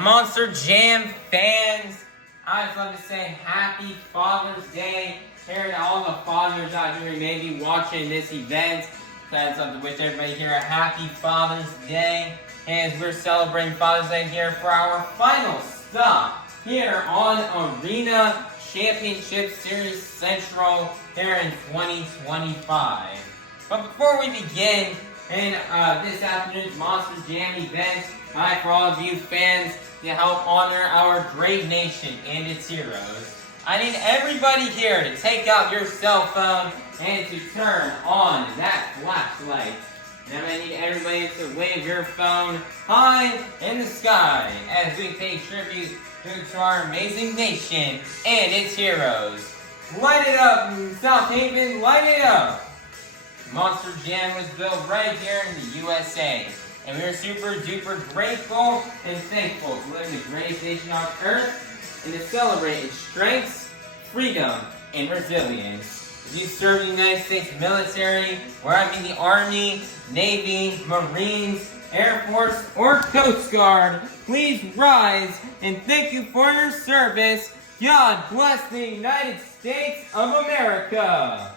Monster Jam fans, I just want to say happy Father's Day here to all the fathers out here who may be watching this event. So I just want to wish everybody here a happy Father's Day as we're celebrating Father's Day here for our final stop here on Arena Championship Series Central here in 2025. But before we begin in this afternoon's Monster Jam event, for all of you fans, to help honor our great nation and its heroes, I need everybody here to take out your cell phone and to turn on that flashlight. And I need everybody to wave your phone high in the sky as we pay tribute to our amazing nation and its heroes. Light it up, Southaven, light it up! Monster Jam was built right here in the USA. And we are super duper grateful and thankful to live in the greatest nation on earth and to celebrate its strengths, freedom, and resilience. If you serve the United States military, where I mean the Army, Navy, Marines, Air Force, or Coast Guard, please rise and thank you for your service. God bless the United States of America.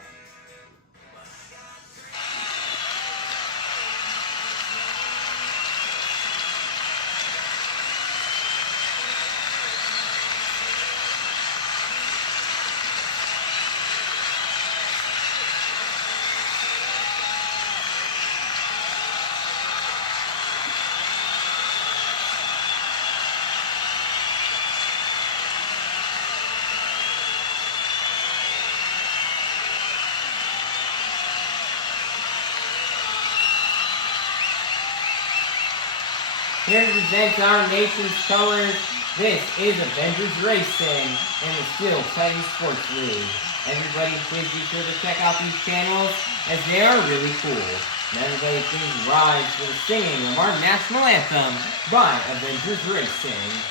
Here to present our nation's colors, this is Avengers Racing and the Steel Titan Sports League. Everybody please be sure to check out these channels as they are really cool. And everybody please rise for the singing of our national anthem by Avengers Racing.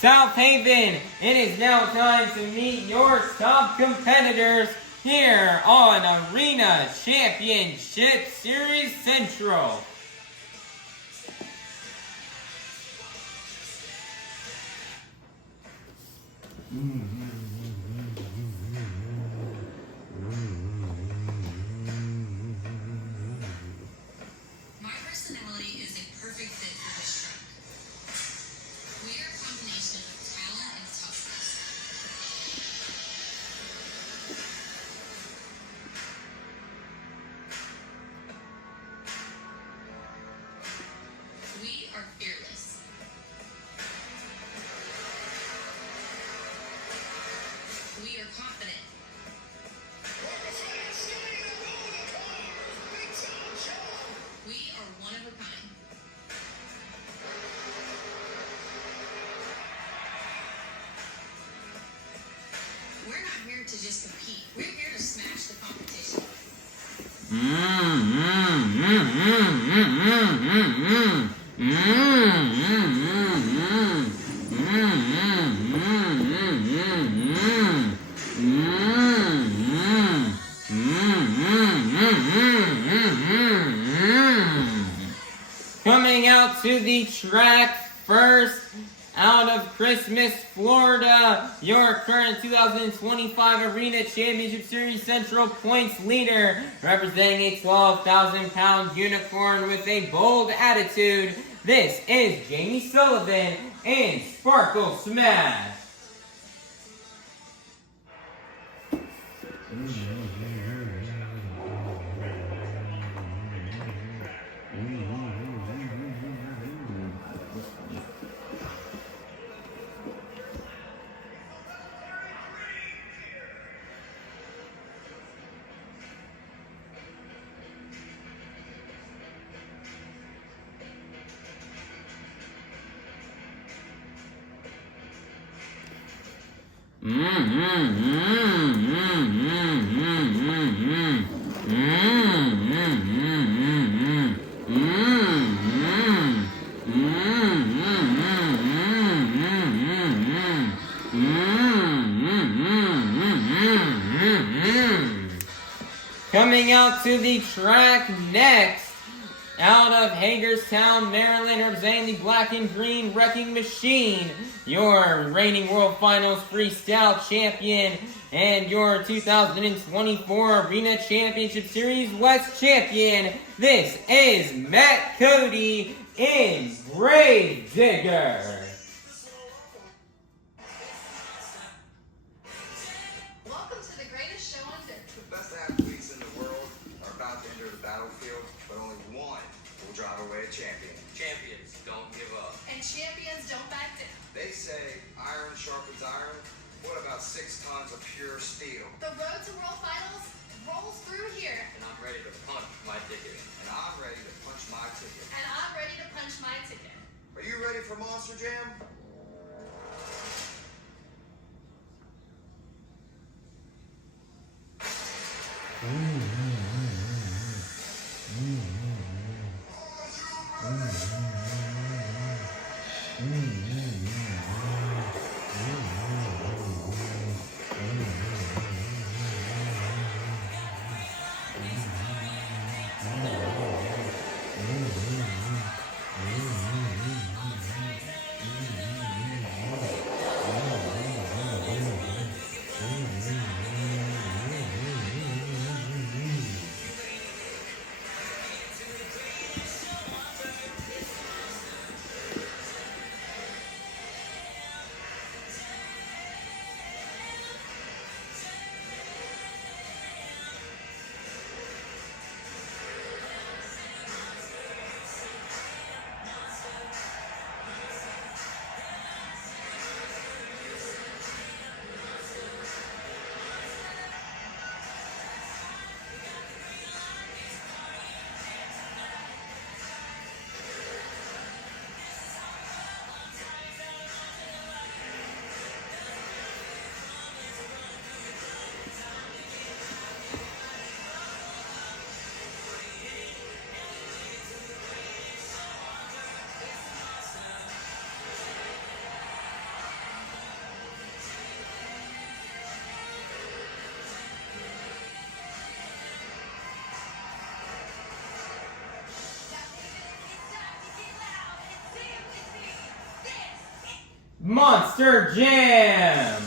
Southaven, it is now time to meet your top competitors here on Arena Championship Series Central. My personality is a perfect fit for this truck. We are a combination of talent and toughness. We are fearless. We are confident. We are one of a kind. We're not here to just compete. We're here to smash the competition. Coming out to the track first, out of Christmas, Florida, your current 2025 Arena Championship Series Central Points leader, representing a 12,000-pound unicorn with a bold attitude. This is Jamie Sullivan in Sparkle Smash. Coming out to the track next, out of Hagerstown, Maryland, representing the Black and Green Wrecking Machine, your reigning World Finals Freestyle Champion and your 2024 Arena Championship Series West Champion. This is Matt Cody in Grave Digger. Welcome to the greatest show on earth. The best athletes in the world are about to enter the battlefield, but only one will drive away a champion. Champions don't give up. And champions don't back down. They say iron sharpens iron. What about 6 tons of pure steel? The road to World Finals rolls through here. And I'm ready to punch my ticket. And I'm ready to punch my ticket. And I'm ready to punch my ticket. Are you ready for Monster Jam? Monster Jam!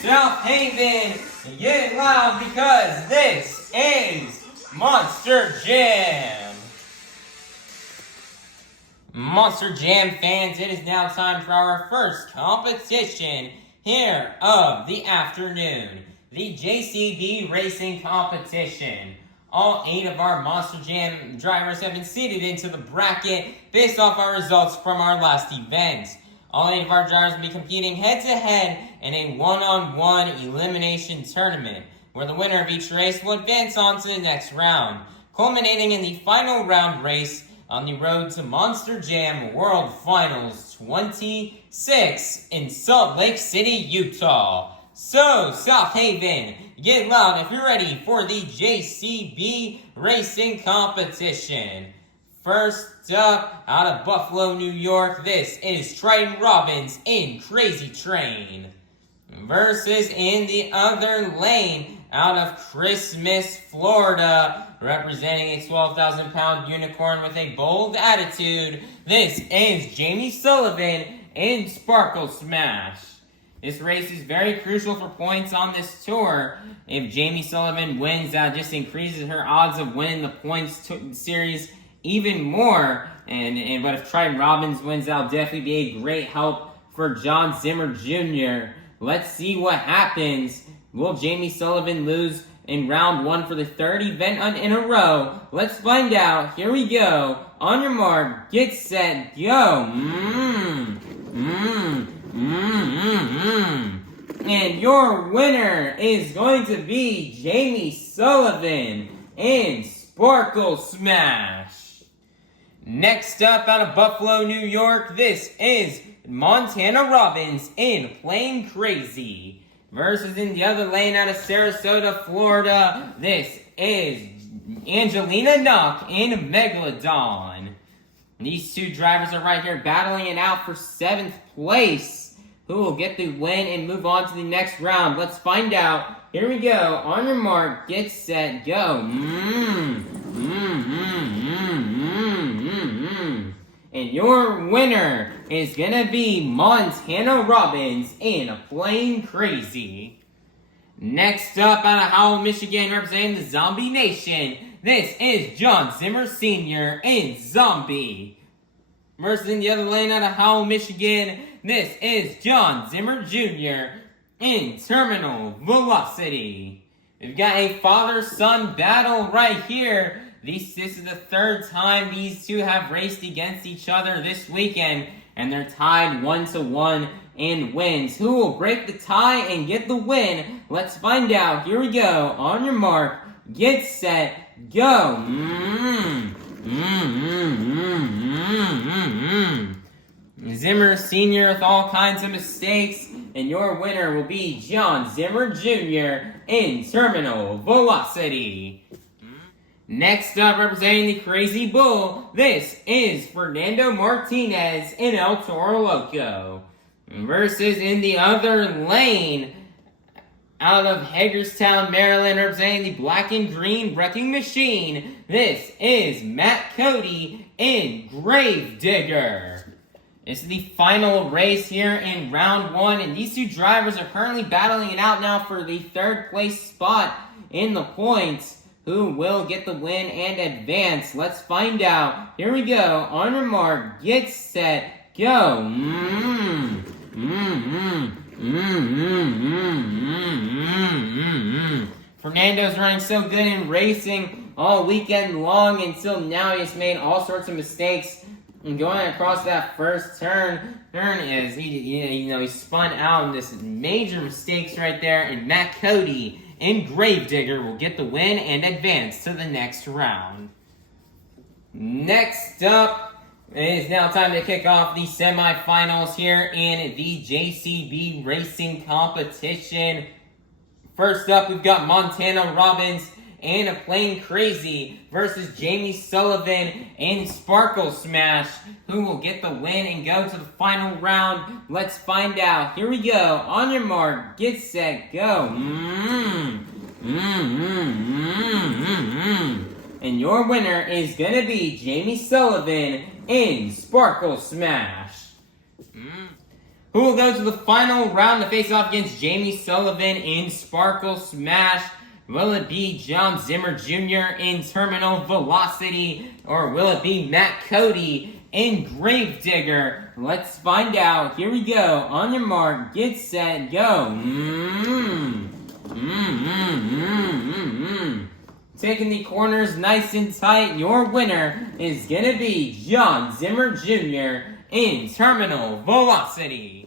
Southaven, get loud because this is Monster Jam. Monster Jam fans, it is now time for our first competition here of the afternoon, the JCB Racing Competition. All 8 of our Monster Jam drivers have been seated into the bracket based off our results from our last event. All 8 of our drivers will be competing head-to-head in a one-on-one elimination tournament, where the winner of each race will advance on to the next round, culminating in the final round race on the road to Monster Jam World Finals 26 in Salt Lake City, Utah. So, Southaven, get loud if you're ready for the JCB Racing Competition. First up, out of Buffalo, New York, this is Triton Robbins in Krazy Train. Versus in the other lane, out of Christmas, Florida, representing a 12,000-pound unicorn with a bold attitude, this is Jamie Sullivan in Sparkle Smash. This race is very crucial for points on this tour. If Jamie Sullivan wins, that just increases her odds of winning the points series even more. But if Triton Robbins wins, that'll definitely be a great help for Jon Zimmer Jr. Let's see what happens. Will Jamie Sullivan lose in round 1 for the 3rd event in a row? Let's find out. Here we go. On your mark, get set, go. And your winner is going to be Jamie Sullivan in Sparkle Smash. Next up, out of Buffalo, New York, this is Montana Robbins in Plain Krazy. Versus in the other lane, out of Sarasota, Florida, this is Angelina Nock in Megalodon. These 2 drivers are right here battling it out for 7th place. Who will get the win and move on to the next round? Let's find out. Here we go. On your mark, get set, go. And your winner is gonna be Montana Robbins in Plain Krazy. Next up, out of Howell, Michigan, representing the Zombie Nation, this is Jon Zimmer Sr. in Zombie. Versus in the other lane, out of Howell, Michigan, this is Jon Zimmer Jr. in Terminal Velocity. We've got a father-son battle right here. This is the 3rd time these 2 have raced against each other this weekend, and they're tied 1-1 in wins. Who will break the tie and get the win? Let's find out. Here we go. On your mark, get set, go. Zimmer Sr. with all kinds of mistakes. And your winner will be Jon Zimmer Jr. in Terminal Velocity. Next up, representing the Krazy Bull, this is Fernando Martinez in El Toro Loco. Versus in the other lane, out of Hagerstown, Maryland, representing the Black and Green Wrecking Machine, this is Cody in Gravedigger. This is the final race here in round 1, and these two drivers are currently battling it out now for the 3rd place spot in the points. Who will get the win and advance? Let's find out. Here we go. On your mark, get set, go. Fernando's running so good in racing all weekend long until now. He's made all sorts of mistakes. And going across that first turn is he spun out this major mistakes right there, and Cody in Gravedigger will get the win and advance to the next round. Next up, it is now time to kick off the semifinals here in the JCB racing competition. First up, we've got Montana Robbins and a Plain Krazy versus Jamie Sullivan and Sparkle Smash. Who will get the win and go to the final round? Let's find out. Here we go. On your mark, get set, go. And your winner is going to be Jamie Sullivan in Sparkle Smash. Who will go to the final round to face off against Jamie Sullivan in Sparkle Smash? Will it be Jon Zimmer Jr. in Terminal Velocity, or will it be Cody in Gravedigger? Let's find out. Here we go. On your mark, get set, go. Taking the corners nice and tight. Your winner is going to be Jon Zimmer Jr. in Terminal Velocity.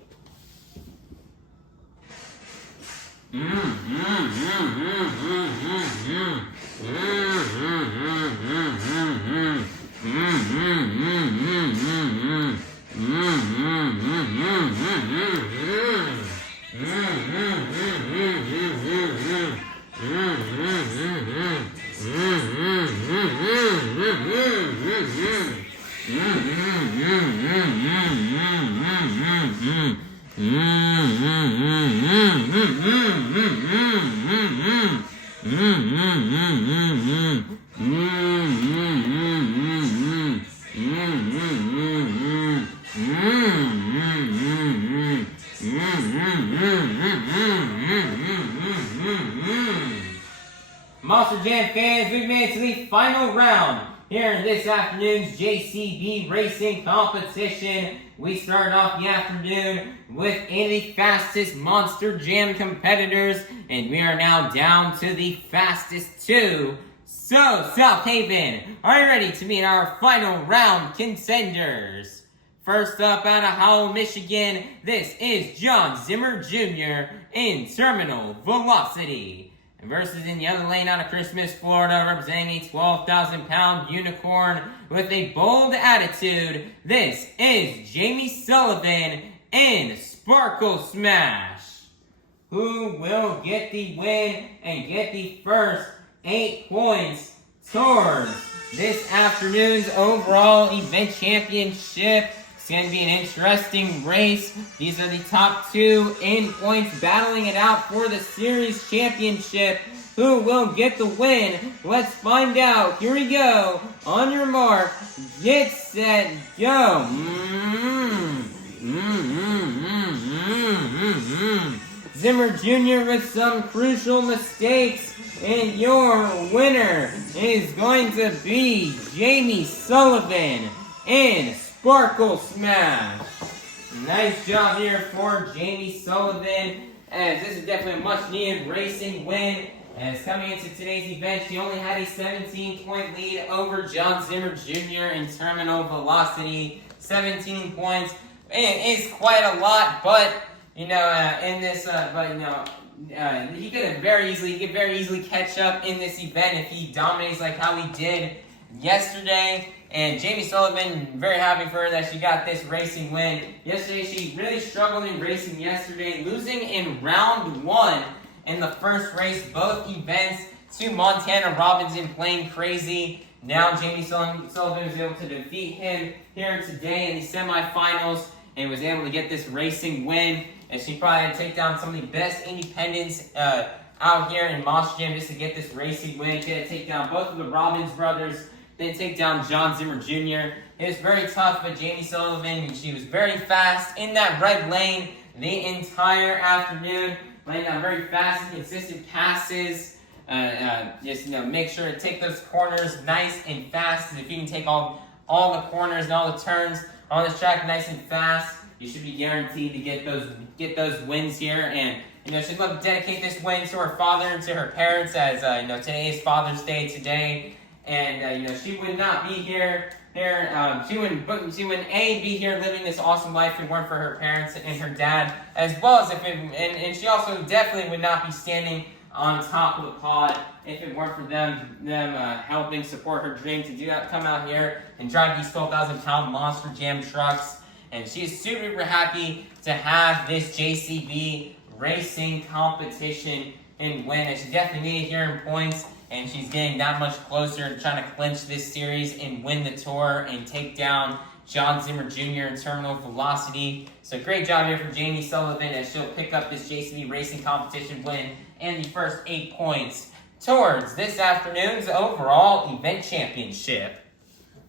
Monster Jam fans, we've made it to the final round here in this afternoon's JCB racing competition. We started off the afternoon with the fastest Monster Jam competitors, and we are now down to the fastest 2. So, Southaven, are you ready to meet our final round contenders? First up out of Howell, Michigan, this is Jon Zimmer Jr. in Terminal Velocity. Versus in the other lane out of Christmas, Florida, representing a 12,000-pound unicorn with a bold attitude, this is Jamie Sullivan in Sparkle Smash. Who will get the win and get the first 8 points towards this afternoon's overall event championship? It's going to be an interesting race. These are the top 2 in points battling it out for the series championship. Who will get the win? Let's find out. Here we go. On your mark, get set, go. Zimmer Jr. with some crucial mistakes. And your winner is going to be Jamie Sullivan in Sparkle Smash. Nice job here for Jamie Sullivan, as this is definitely a much needed racing win. As coming into today's event, she only had a 17-point lead over Jon Zimmer Jr. in Terminal Velocity. 17 points. It is quite a lot, but he could very easily catch up in this event if he dominates like how he did yesterday. And Jamie Sullivan, very happy for her that she got this racing win. Yesterday, she really struggled in racing yesterday, losing in round 1 in the first race, both events, to Montana Robbins and playing Krazy. Now Jamie Sullivan was able to defeat him here today in the semifinals and was able to get this racing win. And she probably had to take down some of the best independents out here in Monster Jam just to get this racing win. She had to take down both of the Robbins brothers, then take down Jon Zimmer Jr. It was very tough, but Jamie Sullivan, and she was very fast in that red lane the entire afternoon, laying down very fast and consistent passes. Just make sure to take those corners nice and fast. If you can take all the corners and all the turns on this track nice and fast, you should be guaranteed to get those wins here. And she'd love to dedicate this win to her father and to her parents, as today is Father's Day today. And she would not be here. She wouldn't be here living this awesome life if it weren't for her parents and her dad, as well as and she also definitely would not be standing on top of the pod if it weren't for them helping support her dream to do that, come out here and drive these 12,000-pound Monster Jam trucks. And she is super happy to have this JCB racing competition and win. And she definitely needed here in points, and she's getting that much closer to trying to clinch this series and win the tour and take down Jon Zimmer Jr. in terminal velocity. So great job here for Jamie Sullivan, as she'll pick up this JCB racing competition win and the first 8 points towards this afternoon's overall event championship.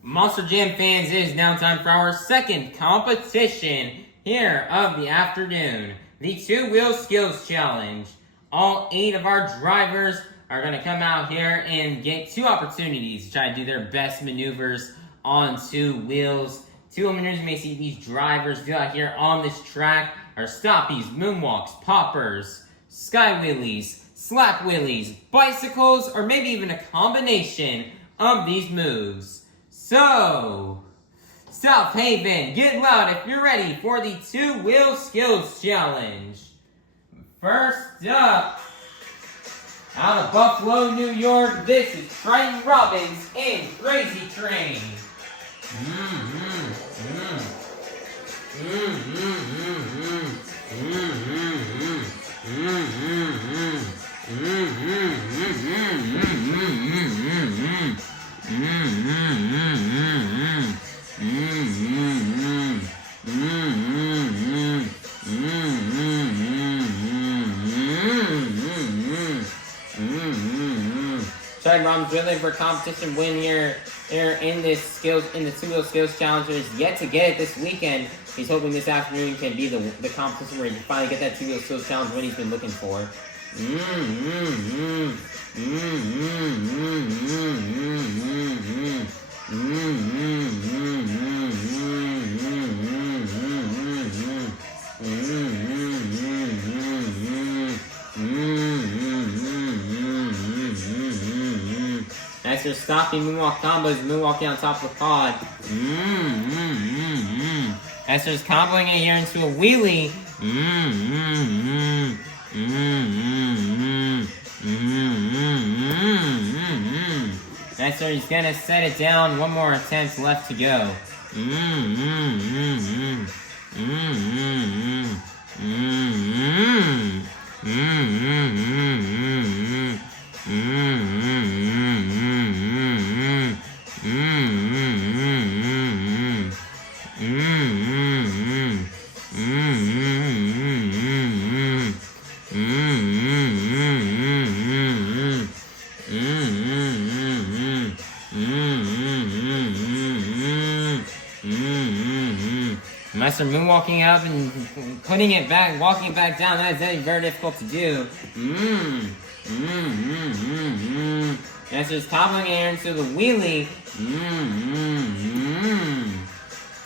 Monster Jam fans, it is now time for our second competition here of the afternoon, the 2-Wheel Skills Challenge. All 8 of our drivers are going to come out here and get 2 opportunities to try to do their best maneuvers on 2 wheels. 2 maneuvers you may see these drivers do out here on this track are stoppies, moonwalks, poppers, sky wheelies, slack wheelies, bicycles, or maybe even a combination of these moves. So, Southaven, get loud if you're ready for the 2-Wheel Skills Challenge. First up, out of Buffalo, New York, this is Triton Robbins in Krazy Train. Triton Robbins really for competition win here in the 2-Wheel Skills Challenge. He's yet to get it this weekend. He's hoping this afternoon can be the competition where he can finally get that 2-Wheel Skills Challenge win he's been looking for. Nice for stopping moonwalk combos, moonwalking on top of the pod. Nice for comboing it here into a wheelie. Nice, so he's gonna set it down. 1 more attempt left to go. Master moonwalking up and putting it back, walking it back down. That is very difficult to do. Master's toppling it into the wheelie.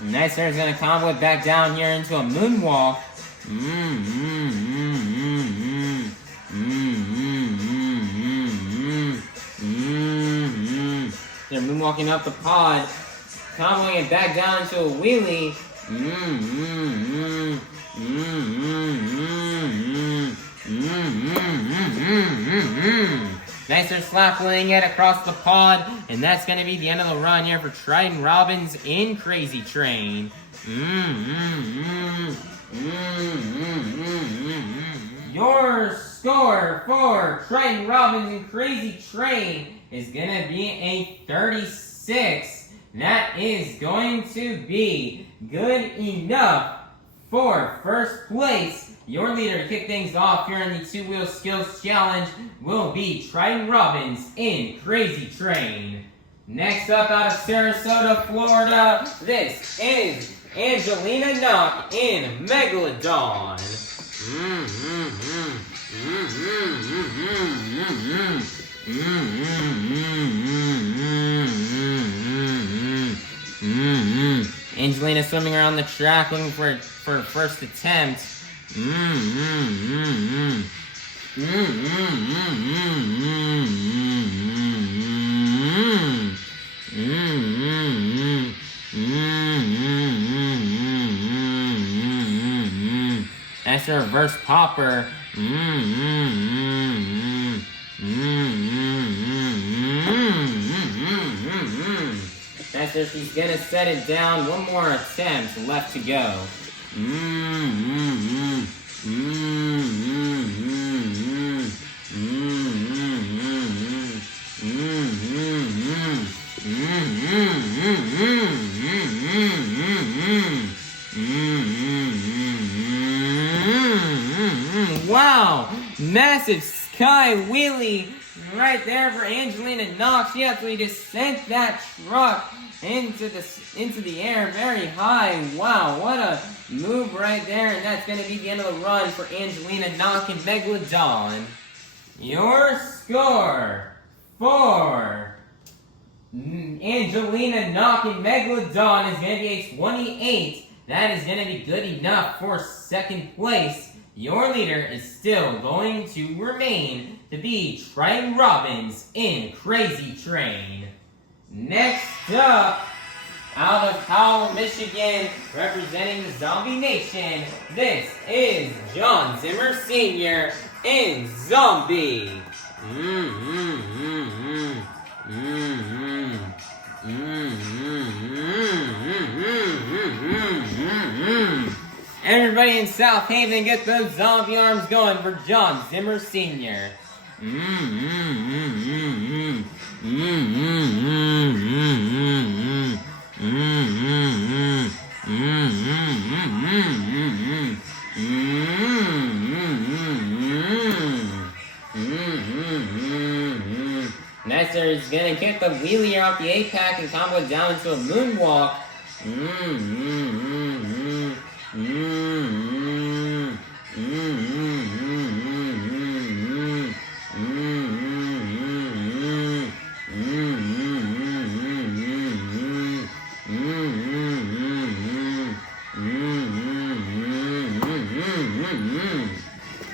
Nice, is gonna combo it back down here into a moonwalk. They're moonwalking up the pod, comboing it back down into a wheelie. Nice there slapping it across the pod. And that's going to be the end of the run here for Triton, Robbins, in Krazy Train. Your score for Triton, Robbins, and Krazy Train is going to be a 36. That is going to be good enough for first place. Your leader to kick things off here in the two-wheel skills challenge will be Triton Robbins in Krazy Train. Next up out of Sarasota, Florida, this is Angelina Nock in Megalodon. Angelina swimming around the track looking for her first attempt. That's a reverse popper. That's if she's gonna set it down. One more attempt left to go. Wow! Massive sky wheelie right there for Angelina Nock. She actually just sent that truck into the air very high. Wow, what a move right there. And that's going to be the end of the run for Angelina Nock and Megalodon. Your score for Angelina Nock and Megalodon is going to be a 28. That is going to be good enough for second place. Your leader is still going to remain to be Triton Robbins in Krazy Train. Next up, out of Powell, Michigan, representing the Zombie Nation, this is Jon Zimmer Sr. in Zombie. Everybody in Southaven, get those zombie arms going for Jon Zimmer Sr. Nestor is gonna get the wheelie off the 8-pack and combo down into a moonwalk.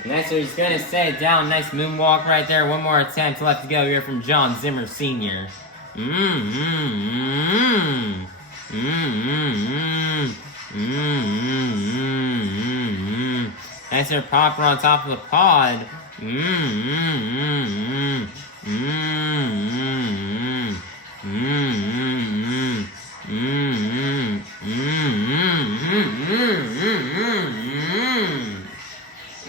Next, he's going to set it down. Nice moonwalk right there. One more attempt left to go here from Jon Zimmer Sr. Nice there, popper on top of the pod.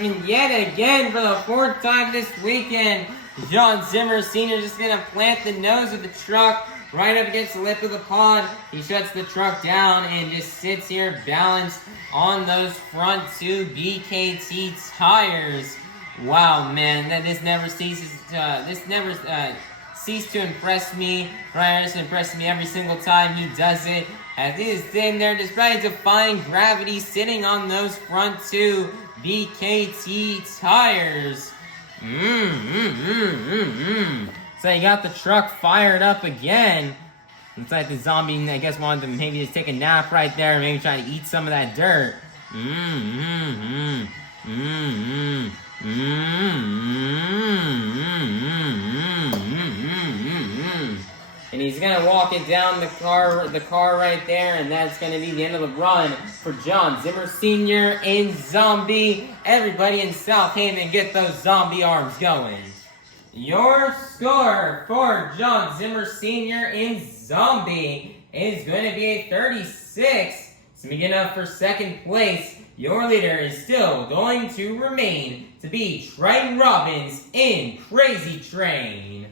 And yet again, for the fourth time this weekend, Jon Zimmer Sr. just going to plant the nose of the truck right up against the lip of the pod. He shuts the truck down and just sits here balanced on those front two BKT tires. Wow, man, this never ceases cease to impress me. Brian Anderson impresses me every single time he does it. As he is sitting there despite defying gravity, sitting on those front two BKT tires. So you got the truck fired up again. Looks like the zombie, I guess, wanted to maybe just take a nap right there, maybe try to eat some of that dirt. And he's gonna walk it down the car right there, and that's gonna be the end of the run for Jon Zimmer Sr. in Zombie. Everybody in Southaven, get those zombie arms going. Your score for Jon Zimmer Sr. in Zombie is going to be a 36. So we get up for second place. Your leader is still going to remain to be Triton Robbins in Krazy Train.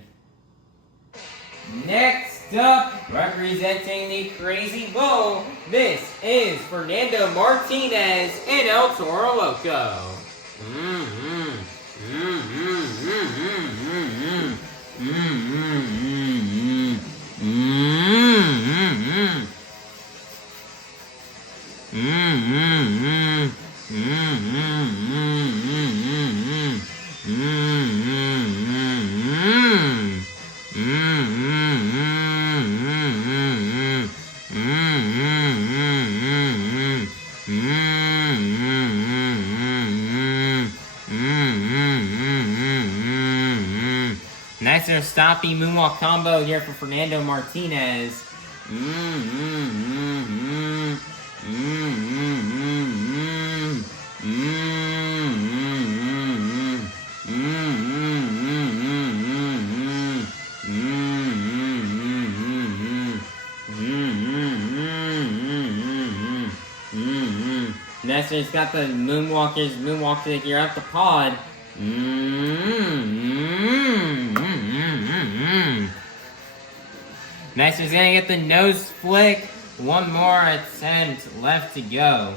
Next up, representing the Krazy Bowl, this is Fernando Martinez in El Toro Loco. Nice little stoppy moonwalk combo here for Fernando Martinez. Next, it's got the moonwalkers here up the pod. Next, he's gonna get the nose flick. One more attempt left to go.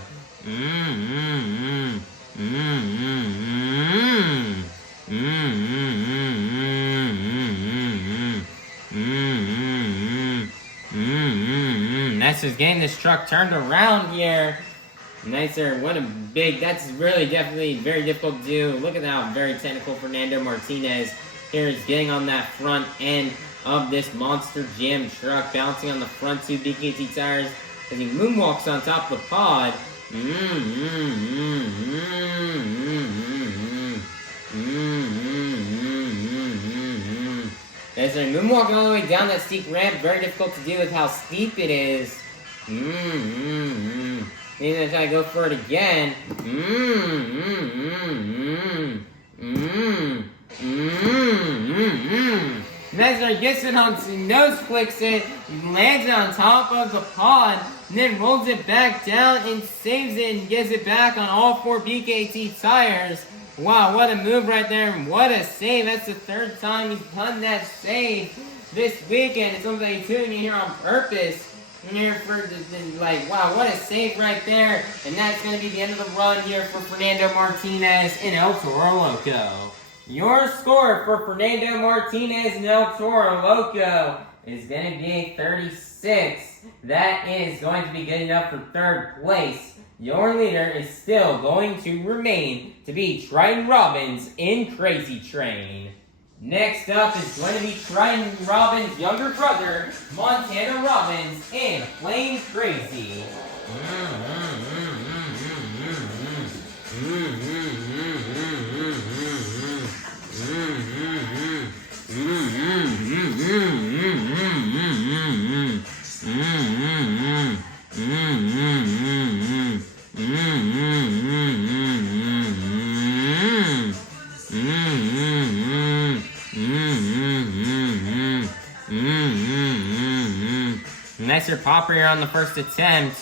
Next is getting this truck turned around here. Nicer, what a big, that's really definitely very difficult to do. Look at how very technical Fernando Martinez here is getting on that front end of this Monster Jam truck, bouncing on the front two BKT tires as he moonwalks on top of the pod. As they're moonwalking all the way down that steep ramp, very difficult to do with how steep it is. He's gonna try to go for it again. Nestor gets it on, nose flicks it, lands it on top of the pod, and then rolls it back down and saves it and gets it back on all four BKT tires. Wow, what a move right there, and what a save. That's the third time he's done that save this weekend. It's something he's doing here on purpose. And here for wow, what a save right there. And that's going to be the end of the run here for Fernando Martinez in El Toro Loco. Your score for Fernando Martinez in El Toro Loco is going to be a 36. That is going to be good enough for third place. Your leader is still going to remain to be Triton Robbins in Krazy Train. Next up is going to be Triton Robbins' younger brother, Montana Robbins, in Flame Krazy. Nicer popper here on the first attempt.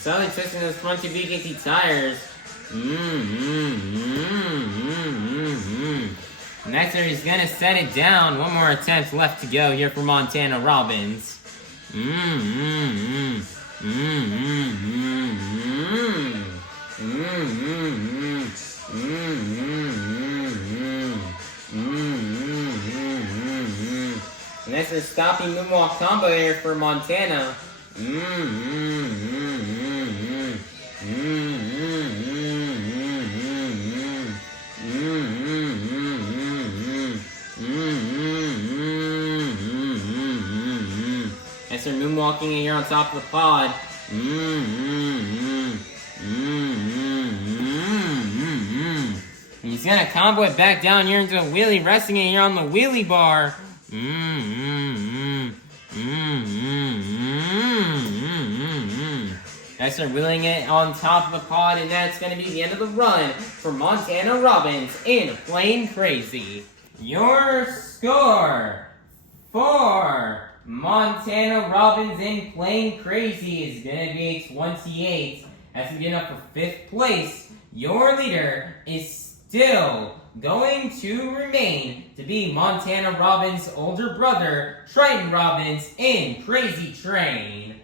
Suddenly twisting those front two BKT tires. Next, he's gonna set it down. One more attempt left to go here for Montana Robbins. Next, a stopping moonwalk combo here for Montana. As they're moonwalking here on top of the pod. He's gonna combo it back down here into a wheelie, resting it here on the wheelie bar. Next, they're wheeling it on top of the pod, and that's gonna be the end of the run for Montana Robbins in Plain Krazy. Your score for Montana Robbins in Plain Krazy is gonna be 28. That's gonna be enough for 5th place. Your leader is still going to remain to be Montana Robbins' older brother, Triton Robbins, in Krazy Train.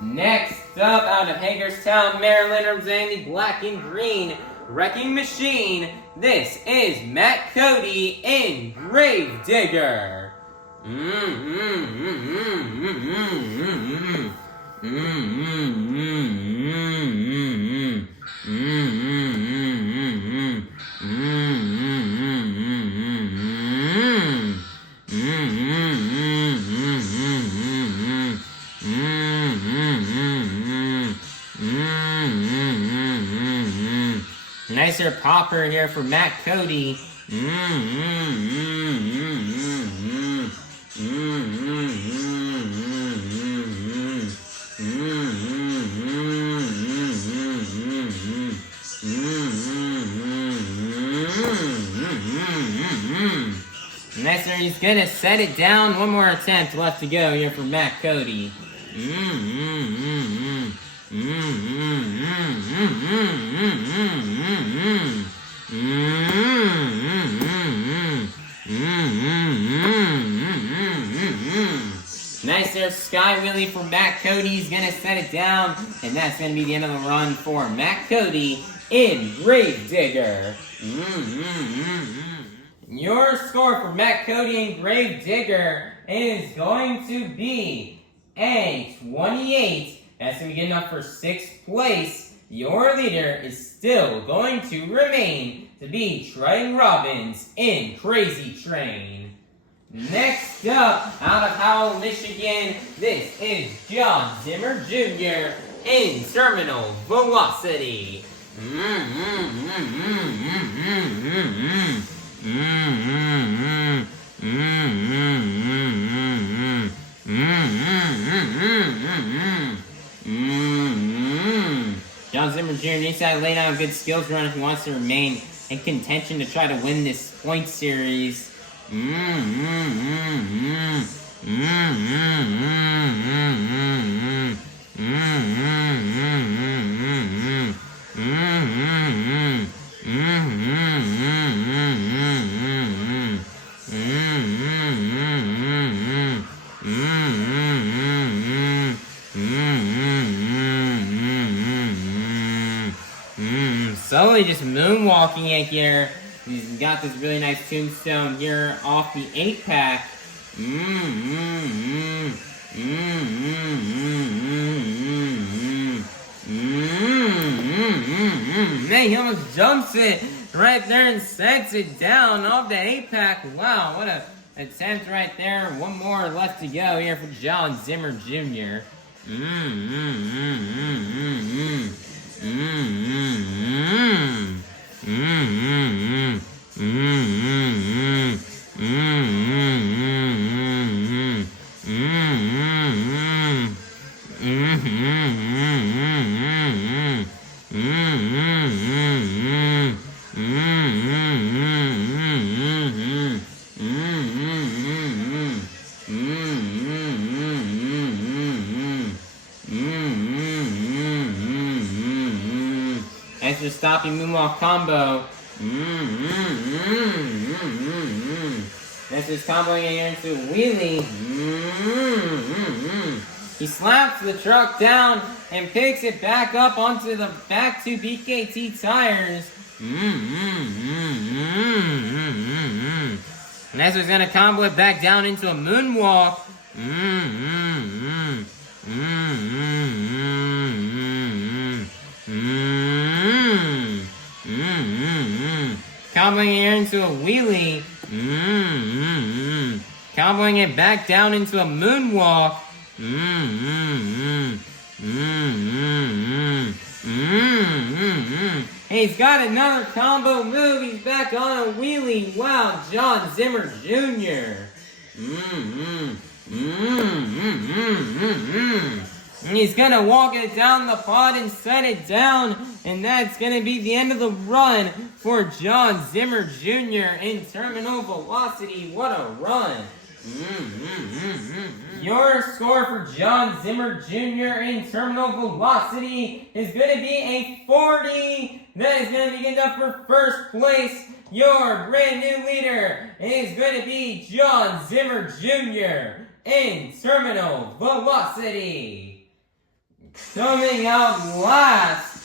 Next up, out of Hagerstown, Maryland, representing the black and green Wrecking Machine, this is Matt Cody in Grave Digger. Nicer popper here for Matt Cody. Nicer, he's gonna set it down. One more attempt left to go here for Matt Cody. Nice there, sky wheelie for Matt Cody. He's gonna set it down, and that's gonna be the end of the run for Matt Cody in Grave Digger. Your score for Matt Cody in Grave Digger is going to be a 28. That's going to be good enough for 6th place. Your leader is still going to remain to be Triton Robbins in Krazy Train. Next up, out of Howell, Michigan, this is Jon Zimmer Jr. in Terminal Velocity. Jon Zimmer Jr. needs to lay down a good skills run if he wants to remain in contention to try to win this point series. Slowly just moonwalking it here. He's got this really nice tombstone here off the 8-pack. Man, he almost jumps it right there and sets it down off the 8-pack. Wow, what a attempt right there. One more left to go here for Jon Zimmer Jr. Extra stopping moonwalk combo. This is comboing it here into a wheelie. He slaps the truck down and picks it back up onto the back to BKT tires. And that's what's gonna combo it back down into a moonwalk. Comboing it into a wheelie. Comboing it back down into a moonwalk. He's got another combo move. He's back on a wheelie. Wow, Jon Zimmer Sr. He's gonna walk it down the pod and set it down, and that's gonna be the end of the run for Jon Zimmer Sr. in terminal velocity. What a run! Your score for Jon Zimmer Jr. in terminal velocity is going to be a 40. That is going to be enough for first place. Your brand new leader is going to be Jon Zimmer Jr. in terminal velocity. Coming out last,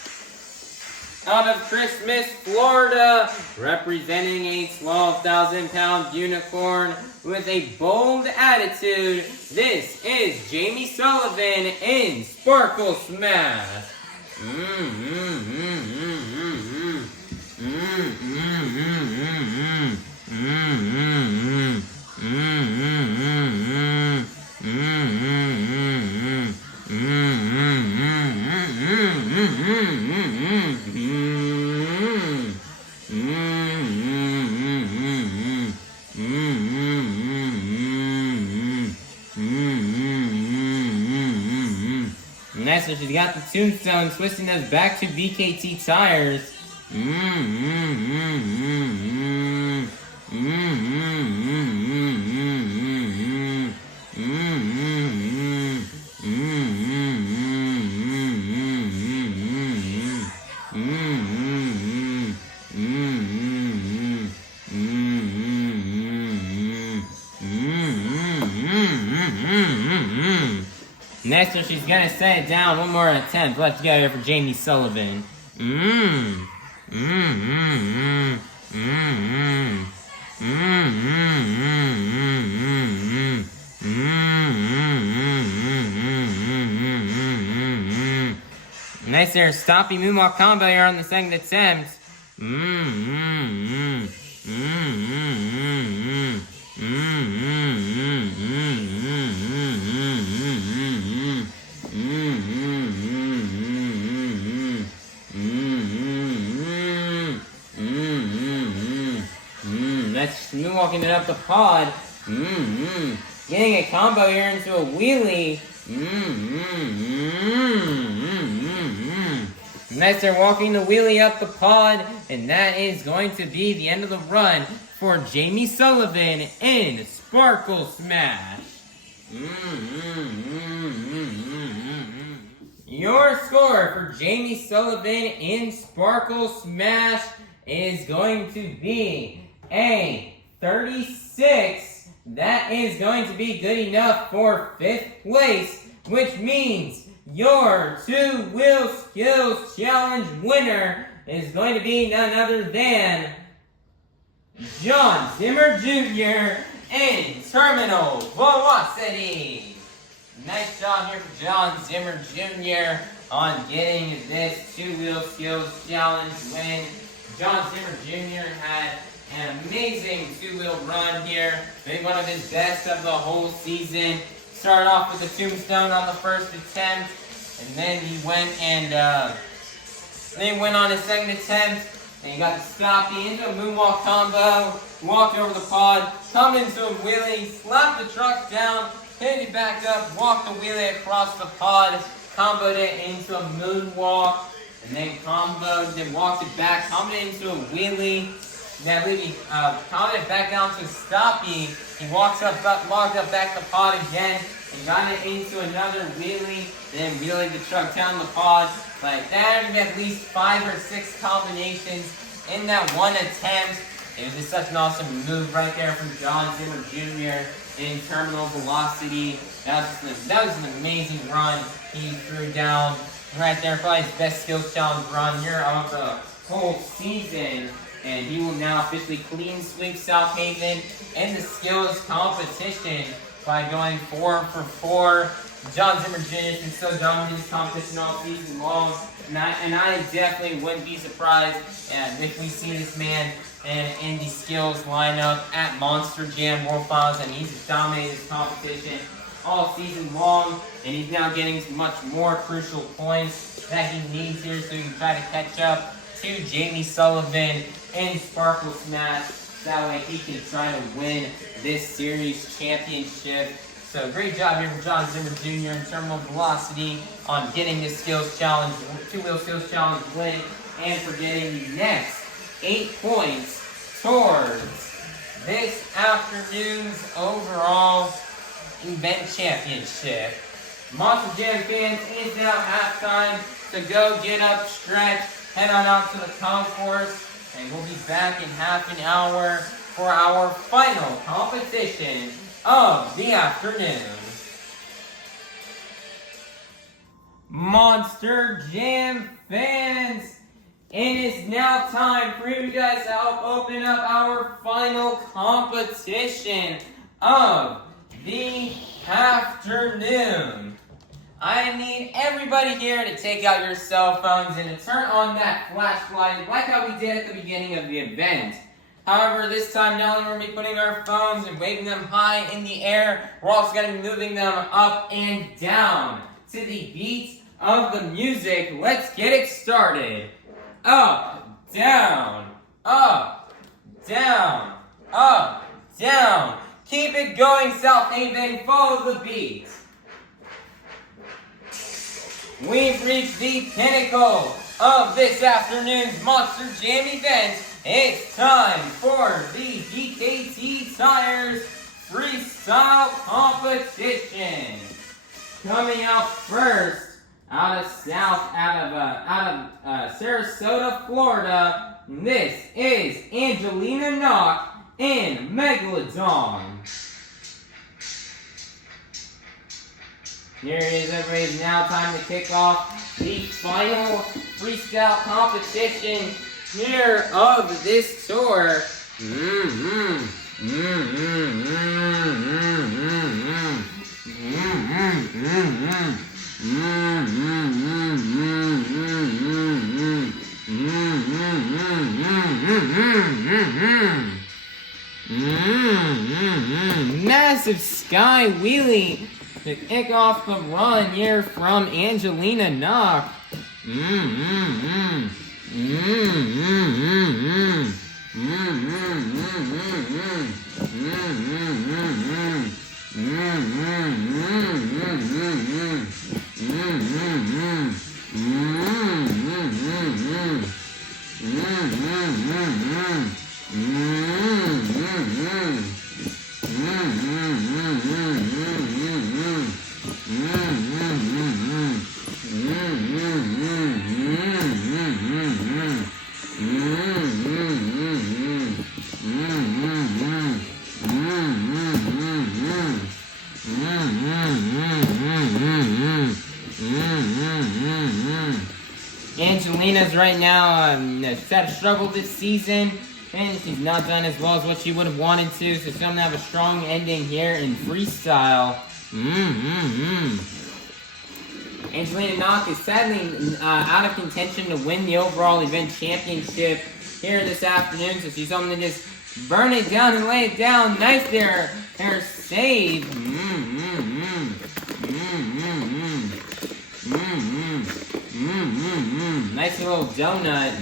out of Christmas, Florida, representing a 12,000-pound unicorn with a bold attitude, this is Jamie Sullivan in Sparkle Smash. Next, she's got the tombstone, twisting those back to BKT tires. Next one, she's gonna set it down. One more attempt. Let's go here for Jamie Sullivan. Nice there, stopping moonwalk combo here on the second attempt. That's moonwalking it up the pod. Getting a combo here into a wheelie. Nice, they're walking the wheelie up the pod, and that is going to be the end of the run for Jamie Sullivan in Sparkle Smash. Your score for Jamie Sullivan in Sparkle Smash is going to be a 36. That is going to be good enough for 5th place, which means your 2-Wheel Skills Challenge winner is going to be none other than Jon Zimmer Jr. in Terminal Velocity. Nice job here for Jon Zimmer Jr. on getting this 2-Wheel Skills Challenge win. Jon Zimmer Jr. had an amazing 2-wheel run here. Maybe one of his best of the whole season. Started off with a tombstone on the first attempt, and then he went on his second attempt, and he got the stoppie into a moonwalk combo, walked over the pod, come into a wheelie, slapped the truck down, hit it back up, walked the wheelie across the pod, comboed it into a moonwalk, and then walked it back, comboed it into a wheelie. Then I believe he comboed it back down to a stoppie. He walked up back the pod again, and got it into another wheelie, then wheelied the truck down the pod. Like that, we had at least 5 or 6 combinations in that one attempt. It was just such an awesome move right there from Jon Zimmer Jr. in Terminal Velocity. That was an amazing run he threw down right there. Probably his best skills challenge run here of the whole season. And he will now officially clean sweep Southaven in the skills competition by going 4 for 4. Jon Zimmer Jr. has been so dominant in this competition all season long, and I definitely wouldn't be surprised if we see this man in the skills lineup at Monster Jam World Finals. And he's dominated this competition. all season long, and he's now getting much more crucial points that he needs here so he can try to catch up to Jamie Sullivan in Sparkle Smash. That way he can try to win this series championship. So great job here from Jon Zimmer Sr. in terminal velocity on getting this skills challenge, two-wheel skills challenge win, and for getting the next 8 points towards this afternoon's overall event championship. Monster Jam fans, it's now halftime, so go get up, stretch, head on out to the concourse, and we'll be back in half an hour for our final competition of the afternoon. Monster Jam fans, it is now time for you guys to help open up our final competition of the afternoon. I need everybody here to take out your cell phones and to turn on that flashlight like how we did at the beginning of the event. However, this time not only are we putting our phones and waving them high in the air, we're also going to be moving them up and down to the beat of the music. Let's get it started. Up, down, up, down, up, down. Keep it going, Southaven. Follow the beat. We've reached the pinnacle of this afternoon's Monster Jam event. It's time for the BKT Tires Freestyle Competition. Coming out first, out of Sarasota, Florida, this is Angelina Nock in Megalodon. Here it is, everybody. It's now time to kick off the final freestyle competition here of this tour. Massive sky wheelie to kick off the run here from Angelina Nock. Angelina's right now had a struggle this season, and she's not done as well as what she would have wanted to, so she's going to have a strong ending here in freestyle. Angelina Nock is sadly out of contention to win the overall event championship here this afternoon, so she's hoping to just burn it down and lay it down. Nice there, her save. Nice little donut.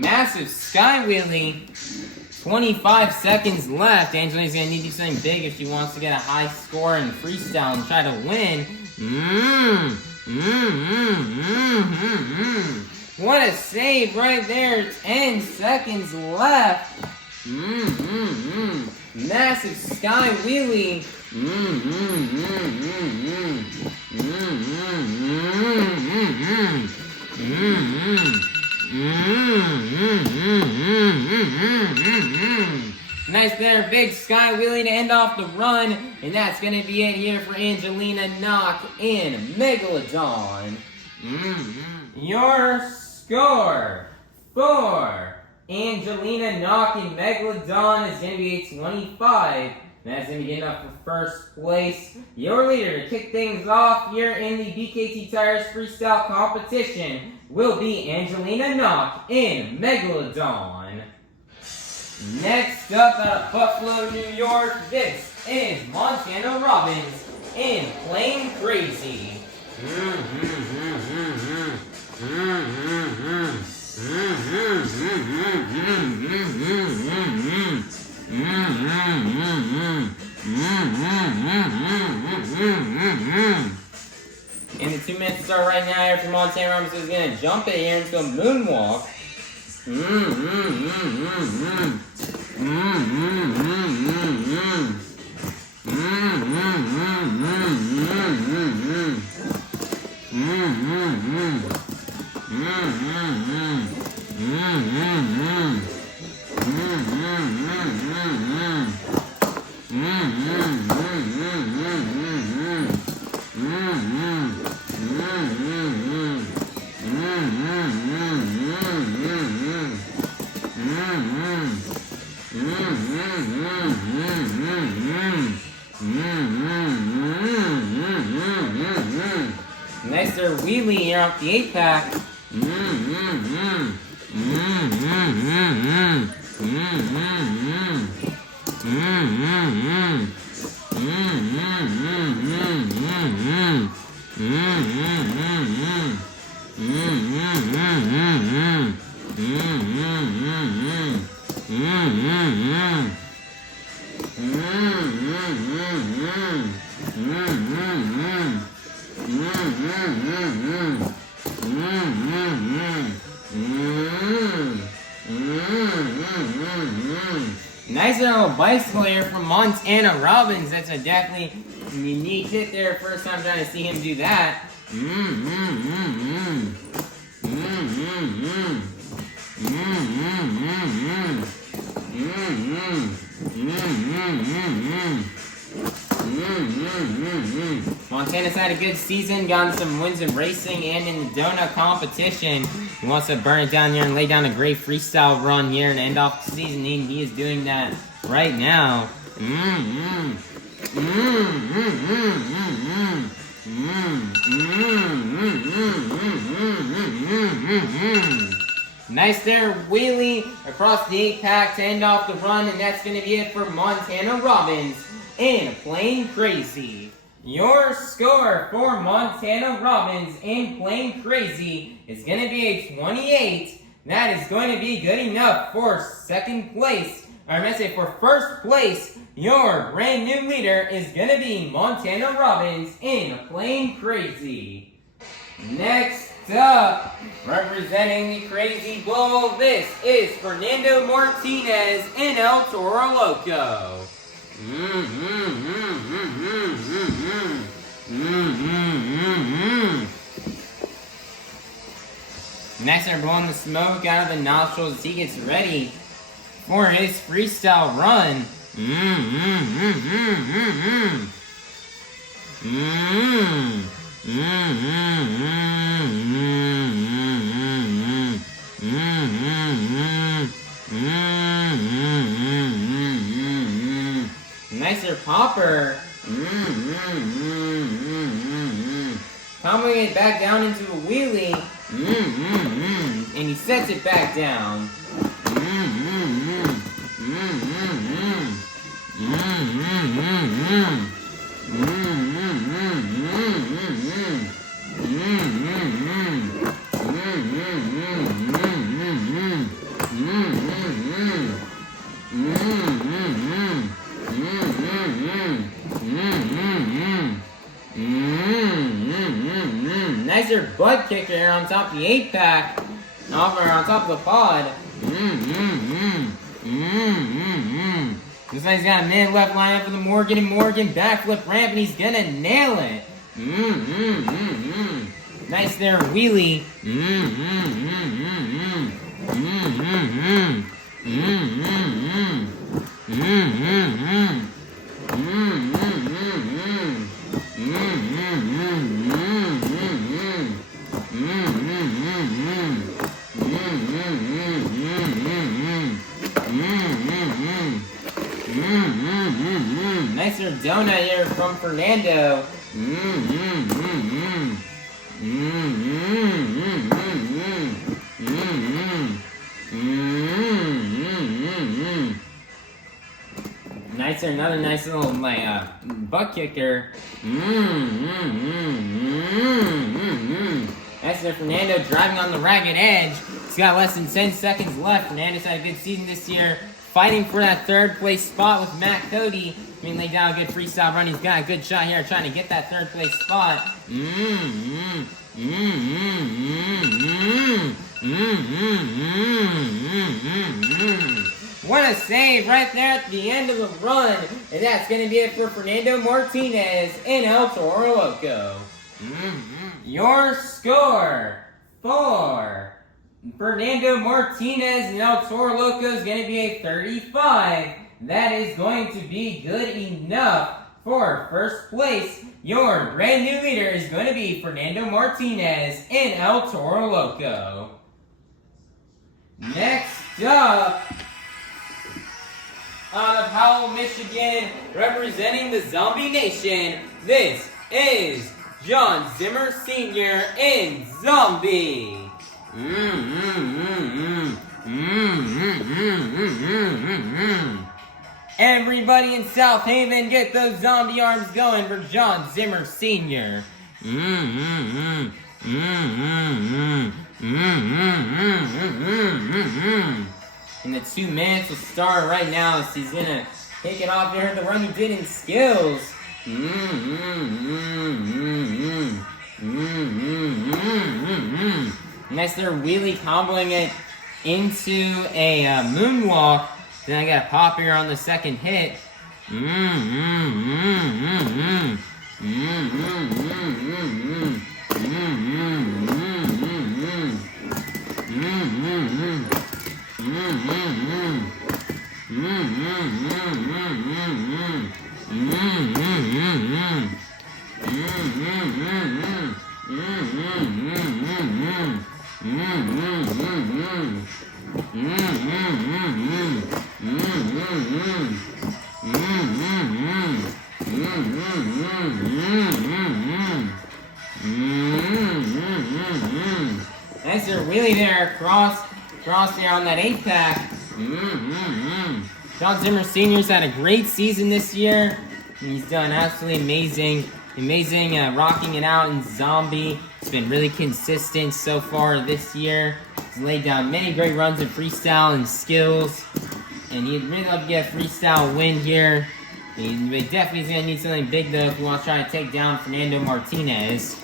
Massive sky wheelie. 25 seconds left. Angelina's gonna need to do something big if she wants to get a high score in freestyle and try to win. What a save right there. 10 seconds left. Massive sky wheelie. Nice there, big sky wheelie to end off the run, and that's gonna be it here for Angelina Nock in Megalodon. Your score for Angelina Nock in Megalodon is gonna be a 25. That's going to be enough for first place. Your leader to kick things off here in the BKT Tires Freestyle Competition will be Angelina Nock in Megalodon. Next up out of Buffalo, New York, this is Montana Robbins in Plain Krazy. And the 2 minutes start right now after Montana Robbins is going to jump it here into a moonwalk. Nice there wheelie here off the 8-pack. Nice little bicycle here from Montana Robbins. That's a definitely unique hit there. First time trying to see him do that. Montana's had a good season, gotten some wins in racing and in the donut competition. He wants to burn it down here and lay down a great freestyle run here and end off the season. He is doing that right now. Nice there, wheelie across the 8-pack to end off the run, and that's going to be it for Montana Robbins in Plain Krazy. Your score for Montana Robbins in Plain Krazy is going to be a 28. That is going to be good enough for second place. Or I must say for first place, your brand new leader is going to be Montana Robbins in Plain Krazy. Next up, representing the Krazy Bowl, this is Fernando Martinez in El Toro Loco. Next, they're blowing the smoke out of the nostrils as he gets ready for his freestyle run. Nicer popper. Popping it back down into a wheelie. And he sets it back down. Nicer butt kicker here on top of the 8-pack. On top of the pod. Looks like he's got a minute left lined up for the Morgan and Morgan backflip ramp, and he's gonna nail it. Nice there, wheelie. Nicer donut here from Fernando. That's another nice little butt kicker. That's their Fernando driving on the ragged edge. He's got less than 10 seconds left. Fernando's had a good season this year, fighting for that third place spot with Cody. I mean, laid down a good freestyle run. He's got a good shot here, trying to get that third place spot. What a save right there at the end of the run. And that's going to be it for Fernando Martinez in El Toro Loco. Your score for Fernando Martinez and El Toro Loco is going to be a 35. That is going to be good enough for first place. Your brand new leader is going to be Fernando Martinez in El Toro Loco. Next up, out of Howell, Michigan, representing the Zombie Nation, this is Jon Zimmer Sr. in Zombie. Everybody in Southaven, get those zombie arms going for Jon Zimmer Sr. And the 2 minutes will start right now as he's gonna take it off here. The run he did in skills. Nice, they're wheelie comboing it into a moonwalk. Then I got a pop here on the second hit. Nice, they're wheelie there across there on that 8-pack. Jon Zimmer Sr.'s had a great season this year. He's done absolutely amazing rocking it out in Zombie. It's been really consistent so far this year. He's laid down many great runs in freestyle and skills. And he'd really love to get a freestyle win here. He definitely is going to need something big though if he wants to try to take down Fernando Martinez.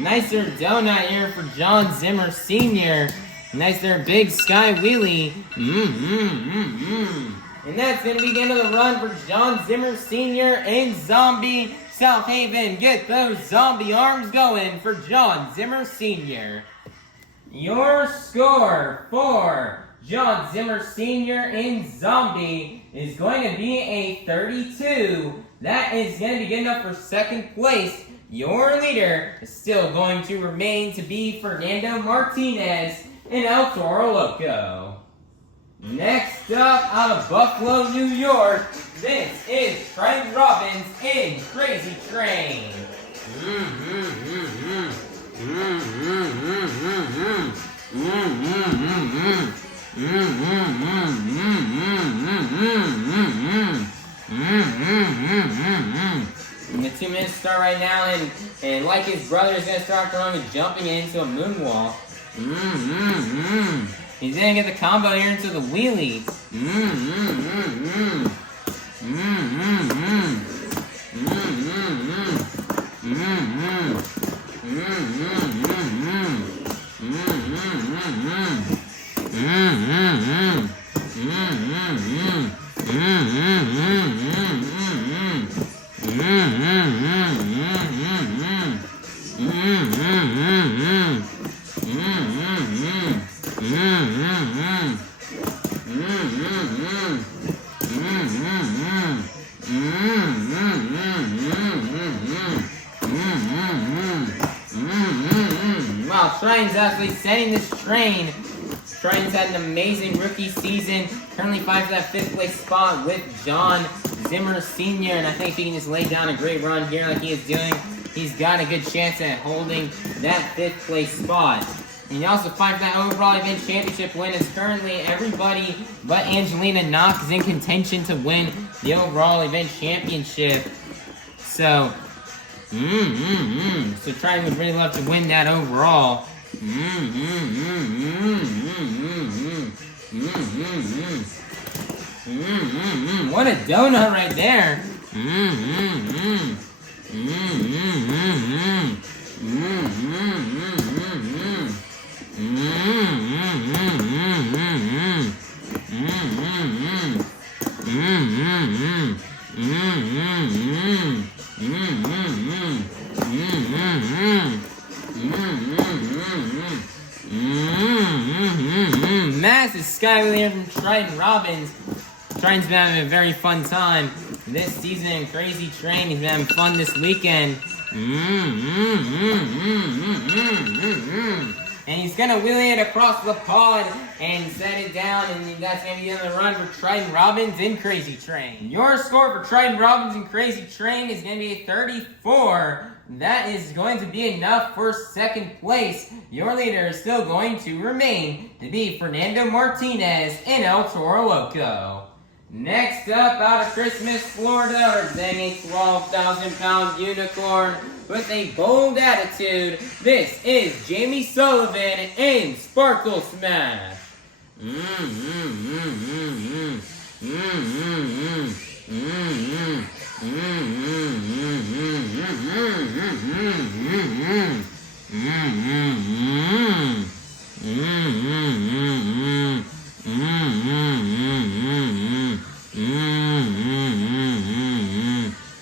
Nicer donut here for Jon Zimmer Sr. Nice there, big sky wheelie. And that's going to be the end of the run for Jon Zimmer Sr. in Zombie. Southaven, get those zombie arms going for Jon Zimmer Sr. Your score for Jon Zimmer Sr. in Zombie is going to be a 32. That is going to be good enough for second place. Your leader is still going to remain to be Fernando Martinez in El Toro Loco. Next up, out of Buffalo, New York, this is Triton Robbins in Krazy Train. And the 2 minutes start right now, and like his brother is going to start throwing and jumping into a moonwalk. He's going to get the combo here into the wheelie. Wow, Triton's actually setting this train. Triton's had an amazing rookie season. Currently fights for that 5th place spot with Jon Zimmer Sr. And I think if he can just lay down a great run here like he is doing, he's got a good chance at holding that 5th place spot. And he also fights for that overall event championship win. As currently everybody but Angelina Nock is in contention to win the overall event championship. So, so Triton would really love to win that overall. What a donut right there. Massive skywheel here from Triton Robbins. Triton's been having a very fun time this season in Krazy Train. He's been having fun this weekend. And he's gonna wheelie it across the pod and set it down, and that's gonna be the other run for Triton Robbins in Krazy Train. Your score for Triton Robbins in Krazy Train is gonna be 34. That is going to be enough for 2nd place. Your leader is still going to remain to be Fernando Martinez in El Toro Loco. Next up, out of Christmas, Florida, representing a 12,000-pound unicorn with a bold attitude, this is Jamie Sullivan in Sparkle Smash.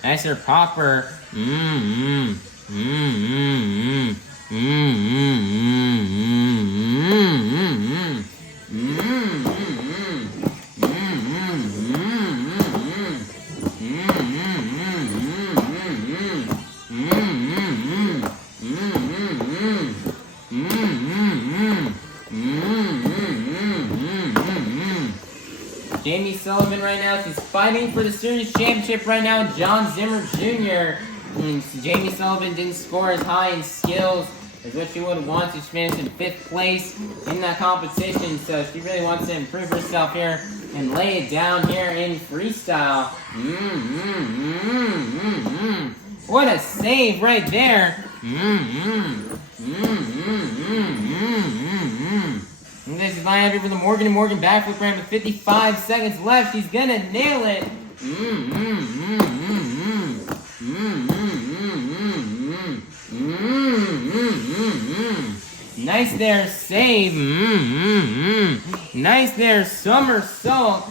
Nicer popper. Jamie Sullivan right now, she's fighting for the series championship right now, Jon Zimmer Sr. And Jamie Sullivan didn't score as high in skills as what she would want. She finished in 5th place in that competition, so she really wants to improve herself here and lay it down here in freestyle. What a save right there. And this is line under for the Morgan & Morgan backflip ramp with 55 seconds left. She's gonna nail it. Nice there, save. Nice there, somersault.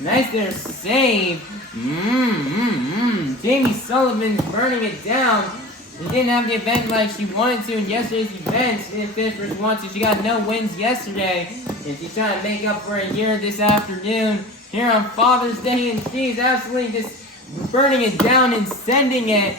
Nice there, save. Jamie Sullivan's burning it down. She didn't have the event like she wanted to in yesterday's event. She didn't finish where she wanted to. She got no wins yesterday. And she's trying to make up for a year this afternoon here on Father's Day. And she's absolutely just burning it down and sending it.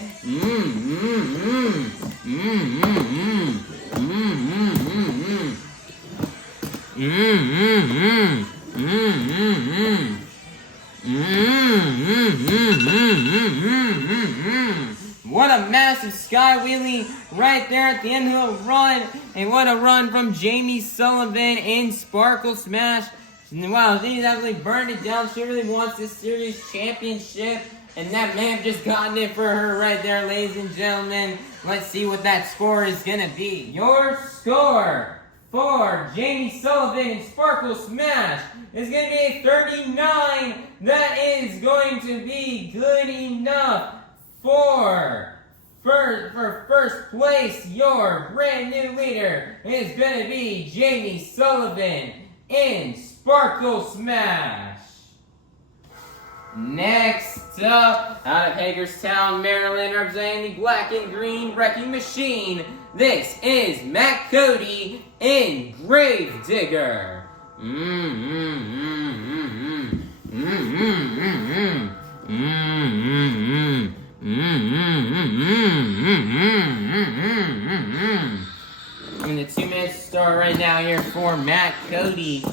What a massive sky wheelie right there at the end of the run. And what a run from Jamie Sullivan in Sparkle Smash. Wow, she's absolutely burned it down. She really wants this series championship. And that may have just gotten it for her right there, ladies and gentlemen. Let's see what that score is going to be. Your score for Jamie Sullivan in Sparkle Smash is going to be a 39. That is going to be good enough for first place. Your brand new leader is going to be Jamie Sullivan in Sparkle Smash. Next up, out of Hagerstown, Maryland, representing the black and green wrecking machine, this is Matt Cody in Grave Digger. And the 2 minutes start right now here for Matt Cody.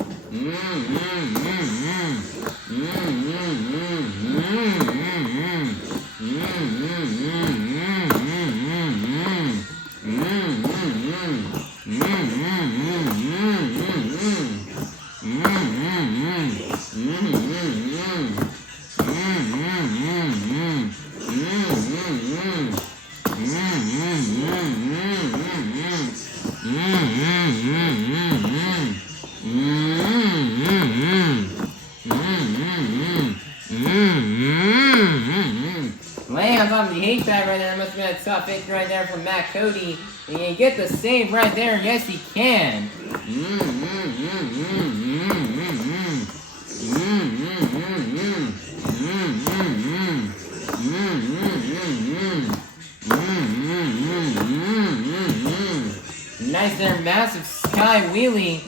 Lands on the H-back right there. That must have been a tough hit right there from Matt Cody. And you get the save right there. Yes, he can. Nice there, massive sky wheelie.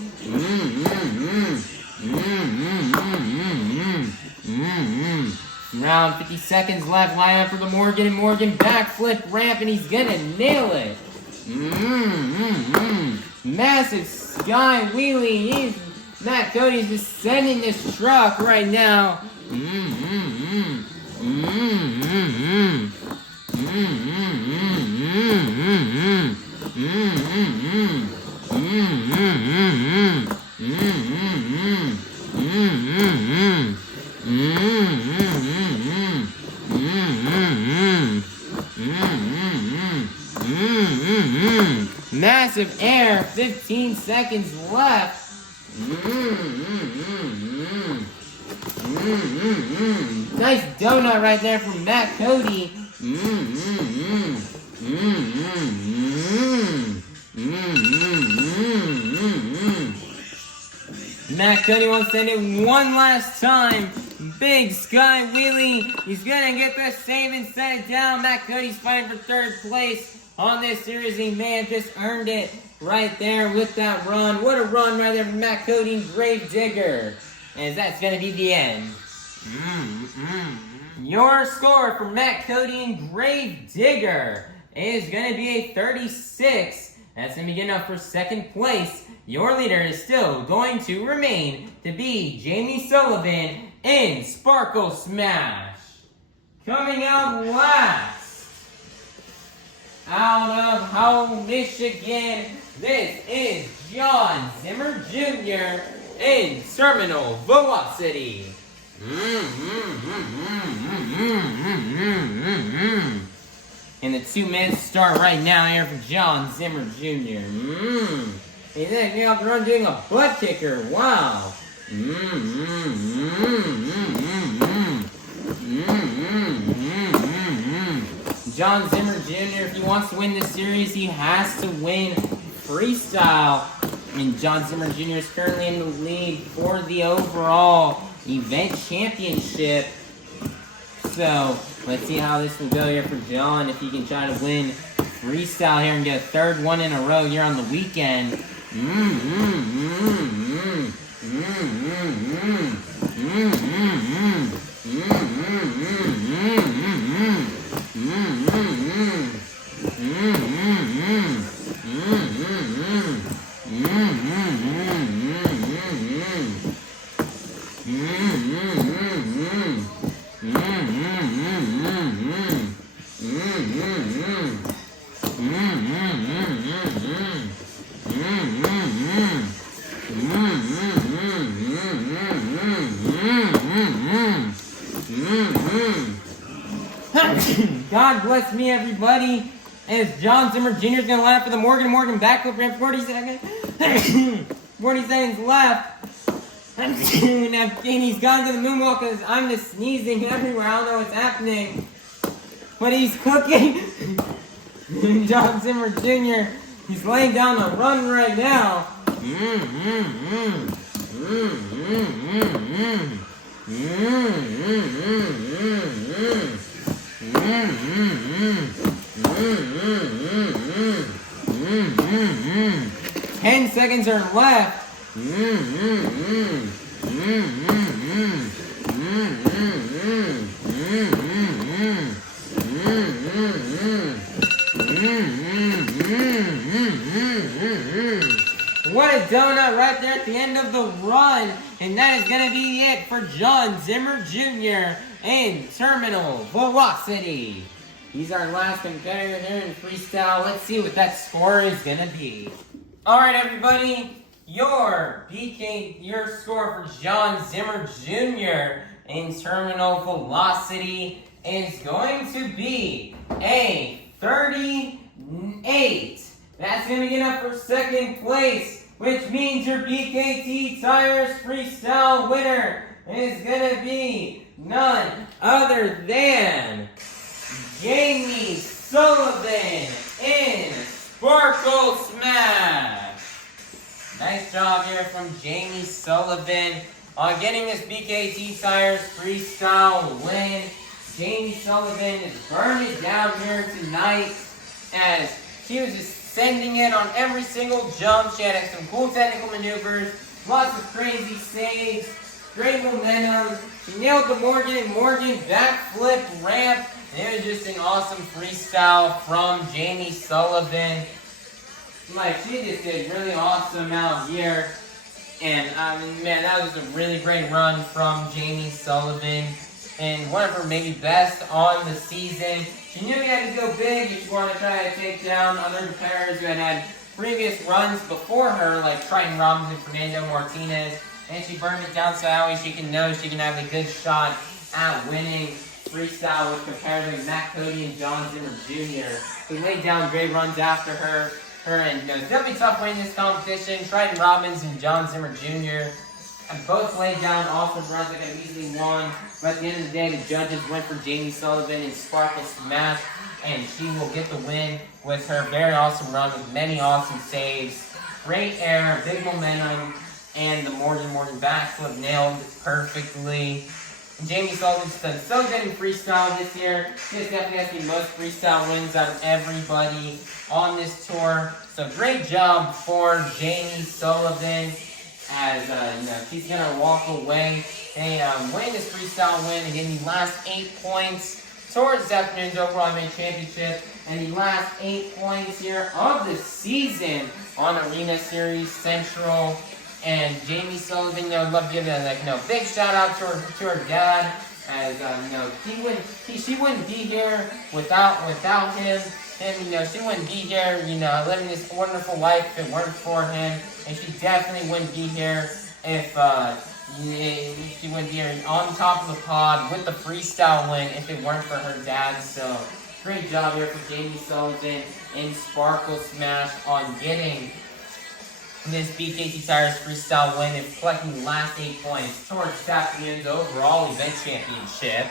Around 50 seconds left. Line up for the Morgan, and Morgan backflip ramp, and he's gonna nail it. Massive sky wheelie. Matt Cody's just sending this truck right now. Massive air, 15 seconds left. Nice donut right there from Matt Cody. Matt Cody wants to send it one last time. Big sky wheelie. He's gonna get the save and set it down. Matt Cody's fighting for 3rd place on this series. He may have just earned it right there with that run. What a run right there from Matt Cody and Grave Digger. And that's gonna be the end. Your score for Matt Cody and Grave Digger is gonna be a 36. That's gonna be good enough for 2nd place. Your leader is still going to remain to be Jamie Sullivan in Sparkle Smash. Coming out last, out of home Michigan, this is Jon Zimmer Jr. in Terminal Velocity. And the 2 minutes start right now here for Jon Zimmer Jr. He's actually off the run doing a butt kicker. Wow. Jon Zimmer Jr., if he wants to win this series, he has to win freestyle. And Jon Zimmer Jr. is currently in the lead for the overall event championship. So, let's see how this will go here for Jon, if he can try to win freestyle here and get a 3rd one in a row here on the weekend. God bless me, everybody. As Jon Zimmer Jr. is going to line up for the Morgan backflip ramp. 40 seconds. 40 seconds left. And he's gone to the moonwalk because I'm just sneezing everywhere. I don't know what's happening. But he's cooking. Jon Zimmer Jr. He's laying down a run right now. Ten seconds are left. 10 What a donut right there at the end of the run. And that is going to be it for Jon Zimmer Jr. in Terminal Velocity. He's our last competitor here in freestyle. Let's see what that score is going to be. Alright everybody, your score for Jon Zimmer Jr. in Terminal Velocity is going to be a 38. That's going to get up for second place, which means your BKT Tires Freestyle winner is going to be none other than Jamie Sullivan in Sparkle Smash. Nice job here from Jamie Sullivan on getting this BKT Tires Freestyle win. Jamie Sullivan is burning it down here tonight as she was just sending it on every single jump. She had some cool technical maneuvers, lots of crazy saves, great momentum. She nailed the Morgan backflip ramp. It was just an awesome freestyle from Jamie Sullivan. Like, she just did really awesome out here. And, I mean, man, that was a really great run from Jamie Sullivan. And one of her maybe best on the season. She knew you had to go big if you want to try to take down other competitors who had previous runs before her, like Triton, Robbins, and Fernando, Martinez. And she burned it down so that way she can know she can have a good shot at winning freestyle with competitors like Cody and Jon Zimmer Jr. who laid down great runs after her. And it's definitely tough winning this competition. Triton, Robbins, and Jon Zimmer Jr. have both laid down awesome runs that could have easily won. But at the end of the day, the judges went for Jamie Sullivan in Sparkle Smash, and she will get the win with her very awesome run with many awesome saves, great air, big momentum, and the Morgan backflip nailed perfectly. And Jamie Sullivan's done so good in freestyle this year. She has definitely has the most freestyle wins out of everybody on this tour. So great job for Jamie Sullivan. As she's gonna walk away and win this freestyle win and getting the last 8 points towards this afternoon's overall main championship and the last 8 points here of the season on Arena Series Central. And Jamie Sullivan, I would love to give a big shout out to her dad, as she wouldn't be here without him. And she wouldn't be here, living this wonderful life if it weren't for him. And she definitely wouldn't be here if she wouldn't be here on top of the pod with the freestyle win if it weren't for her dad. So great job here for Jamie Sullivan in Sparkle Smash on getting this BKT Tires freestyle win and collecting the last 8 points towards this afternoon's overall event championship.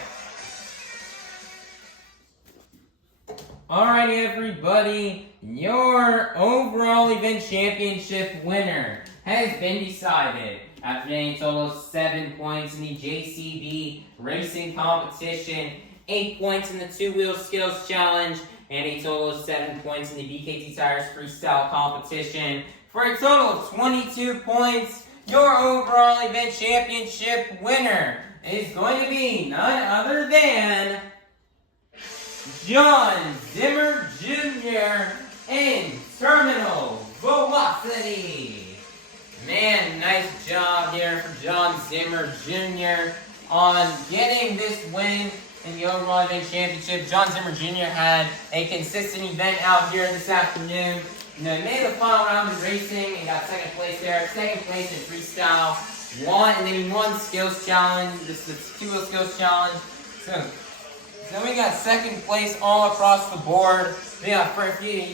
Alright everybody, your overall event championship winner has been decided after getting a total of 7 points in the JCB Racing Competition, 8 points in the two-wheel skills challenge, and a total of 7 points in the BKT Tires Freestyle Competition. For a total of 22 points, your overall event championship winner is going to be none other than Jon Zimmer Jr. in Terminal Velocity. Man, nice job here for Jon Zimmer Jr. on getting this win in the overall event championship. Jon Zimmer Jr. had a consistent event out here this afternoon. He made the final round in racing and got second place there. Second place in freestyle. And then he won skills challenge, this two-wheel skills challenge. So we got second place all across the board. He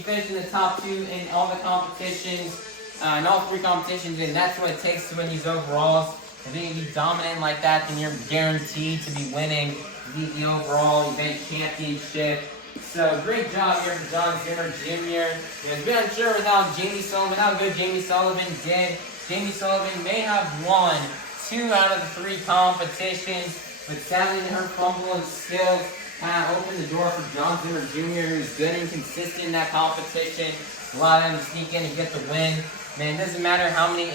finished in the top 2 in all the competitions, in all 3 competitions, and that's what it takes to win these overalls. If you can be dominant like that, then you're guaranteed to be winning the overall event championship. So great job here for Jon Zimmer Jr. It's been unsure without Jamie Sullivan, how good Jamie Sullivan did. Jamie Sullivan may have won 2 out of the 3 competitions, but sadly her fumble and skills kind of opened the door for Jon Zimmer Jr., who's good and consistent in that competition. A lot of them sneak in and get the win. Man, it doesn't matter how many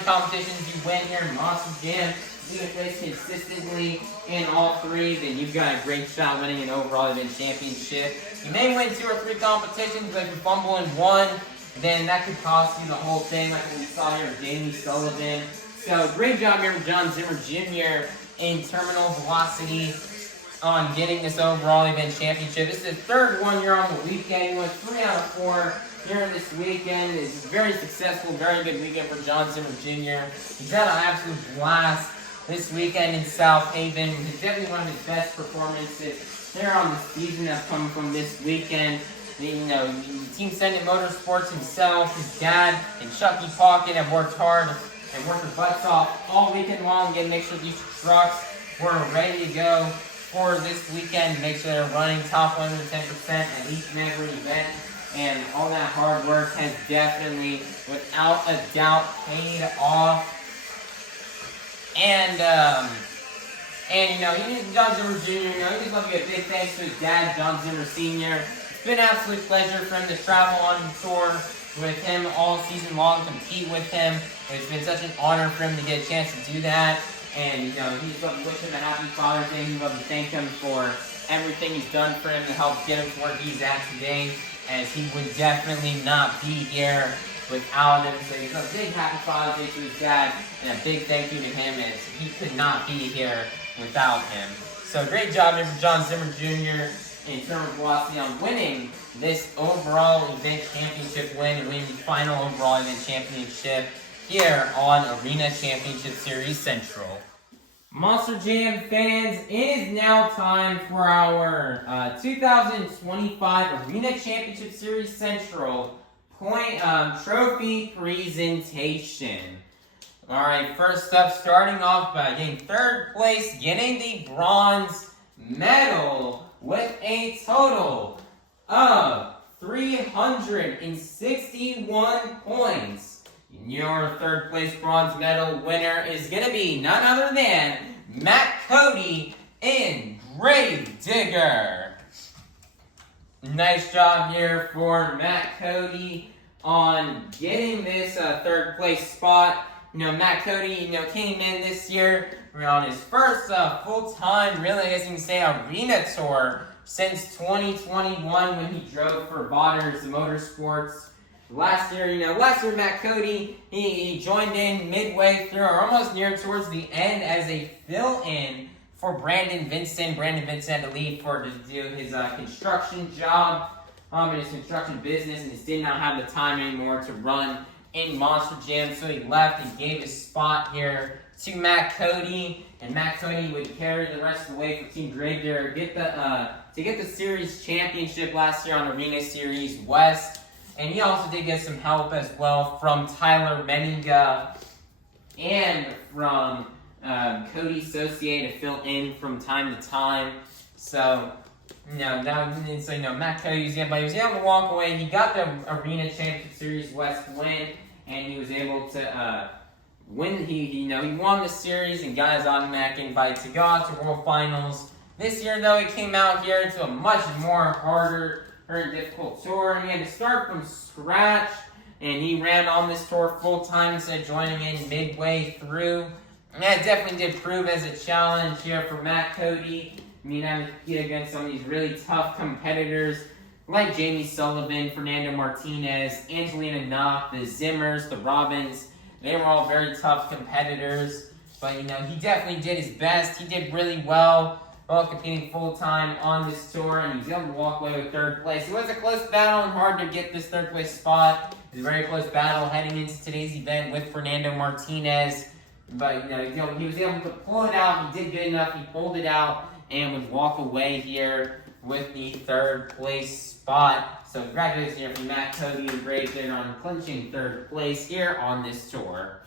competitions you win here in Monster Jam. leading place consistently in all three, then you've got a great shot winning an overall event championship. You may win 2 or 3 competitions, but if you fumble in one, then that could cost you the whole thing, like we saw here with Jamie Sullivan. So great job here with Jon Zimmer Jr. in terminal velocity on getting this overall event championship. This is the third one here on the weekend. He went 3 out of 4 here this weekend. It's a very successful, very good weekend for Jon Zimmer Jr. He's had an absolute blast this weekend in Southaven. It's definitely one of his best performances here on the season that's come from this weekend. You know, Team Sendit Motorsports himself, his dad, and Chucky Pocket have worked hard and worked their butts off all weekend long to make sure these trucks were ready to go for this weekend. Make sure they're running top 110% at each and every event. And all that hard work has definitely, without a doubt, paid off. And you know, Jon Zimmer Jr., you know, he just wants to give a big thanks to his dad, Jon Zimmer Sr. It's been an absolute pleasure for him to travel on tour with him all season long, compete with him. It's been such an honor for him to get a chance to do that. And, you know, he's going to wish him a happy Father's Day. He'd love to thank him for everything he's done for him to help get him to where he's at today, as he would definitely not be here without him. So he's a big happy Father's Day to his dad, and a big thank you to him, as he could not be here without him. So great job here for Jon Zimmer Jr. in terms of velocity on winning this overall event championship win and winning the final overall event championship here on Arena Championship Series Central. Monster Jam fans, it is now time for our 2025 Arena Championship Series Central trophy presentation. Alright, first up, starting off by getting third place, getting the bronze medal with a total of 361 points. Your third place bronze medal winner is going to be none other than Matt Cody in Grave Digger. Nice job here for Matt Cody on getting this third place spot. You know, Matt Cody, came in this year on his first full-time, really, I guess you can say, arena tour since 2021 when he drove for Vaughters Motorsports. Last year, Matt Cody, he joined in midway through, or almost near towards the end, as a fill-in for Brandon Vincent. Brandon Vincent had to leave to do his construction job in his construction business, and just did not have the time anymore to run in Monster Jam, so he left and gave his spot here to Matt Cody, and Matt Cody would carry the rest of the way for Team Gravedigger to get the series championship last year on Arena Series West. And he also did get some help as well from Tyler Meninga and from Cody Saucier to fill in from time to time. So, Matt Cody was able to walk away. He got the Arena Championship Series West win, and he was able to win. He won the series and got his automatic invite to go out to World Finals. This year, though, he came out here to a much more harder, very difficult tour. He had to start from scratch, and he ran on this tour full-time instead of joining in midway through. And that definitely did prove as a challenge here for Matt Cody. Having to compete against some of these really tough competitors like Jamie Sullivan, Fernando Martinez, Angelina Nock, the Zimmers, the Robbins. They were all very tough competitors. But, he definitely did his best. He did really well while competing full-time on this tour, and he was able to walk away with third place. It was a close battle and hard to get this third place spot. It was a very close battle heading into today's event with Fernando Martinez. But, he was able to pull it out. He did good enough. He pulled it out and would walk away here with the third place spot. So congratulations here from Matt Cody and Gravedigger on clinching third place here on this tour.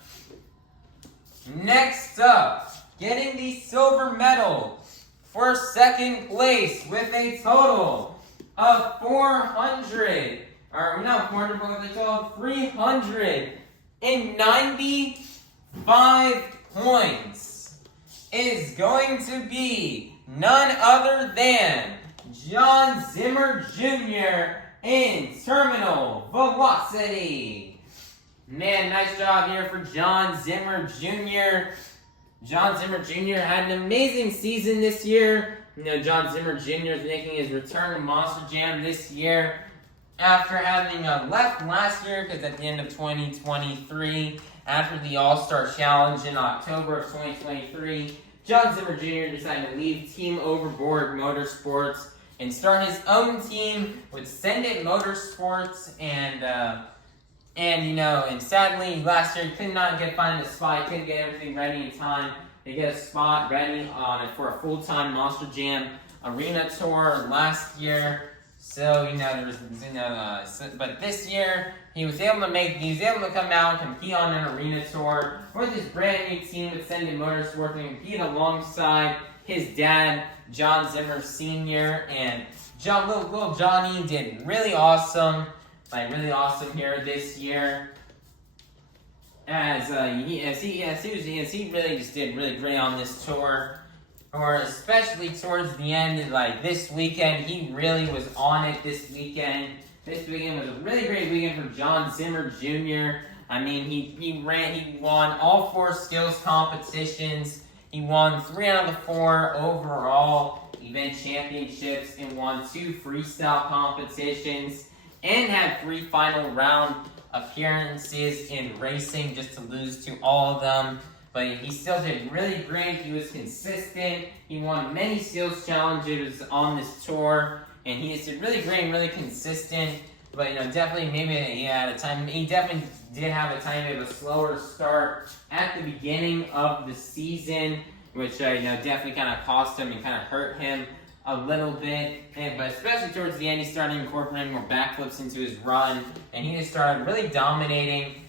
Next up, getting the silver medal for second place with a total of 395 points is going to be none other than Jon Zimmer Jr. in terminal velocity. Man, nice job here for Jon Zimmer Jr. Jon Zimmer Jr. had an amazing season this year. You know, Jon Zimmer Jr. is making his return to Monster Jam this year after having left last year, because at the end of 2023, after the All-Star Challenge in October of 2023, Jon Zimmer Jr. decided to leave Team Overboard Motorsports and start his own team with Send It Motorsports, and sadly last year he could not find a spot. He couldn't get everything ready in time to get a spot ready for a full-time Monster Jam Arena tour last year. So but this year he was able to come out and compete on an arena tour with his brand new team with Send It Motorsports and compete alongside his dad, Jon Zimmer Sr. And little Johnny did really awesome here this year. He really just did really great on this tour. Or especially towards the end, like this weekend, he really was on it this weekend. This weekend was a really great weekend for Jon Zimmer Jr. I mean, he won all 4 skills competitions. He won 3 out of the 4 overall event championships and won 2 freestyle competitions and had 3 final round appearances in racing, just to lose to all of them. But he still did really great. He was consistent. He won many skills challenges on this tour, and he just did really great and really consistent. But definitely he definitely did have a tiny bit of a slower start at the beginning of the season, which definitely kind of cost him and kind of hurt him a little bit. But especially towards the end, he started incorporating more backflips into his run, and he just started really dominating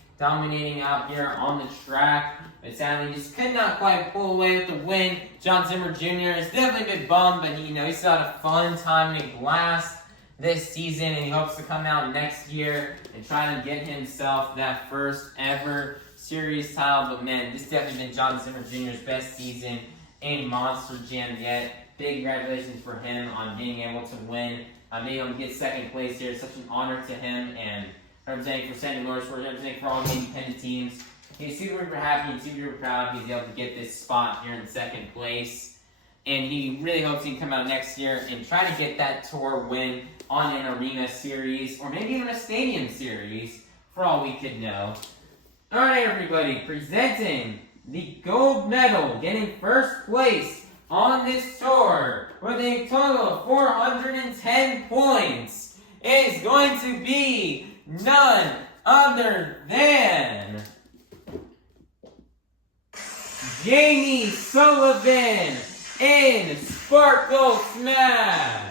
out here on the track. But sadly, just could not quite pull away with the win. Jon Zimmer Jr. is definitely a bit bummed, but he still had a fun time and a blast this season, and he hopes to come out next year and try to get himself that first ever series title. But man, this definitely been Jon Zimmer Jr.'s best season in Monster Jam yet. Big congratulations for him on being able to win. Being able to get second place here is such an honor to him, and representing for Send It Motorsports, representing for all the independent teams. He's super happy and super proud he's able to get this spot here in second place. And he really hopes he can come out next year and try to get that tour win on an arena series, or maybe even a stadium series, for all we could know. Alright everybody, presenting the gold medal, getting first place on this tour with a total of 410 points, is going to be none other than Jamie Sullivan in Sparkle Smash.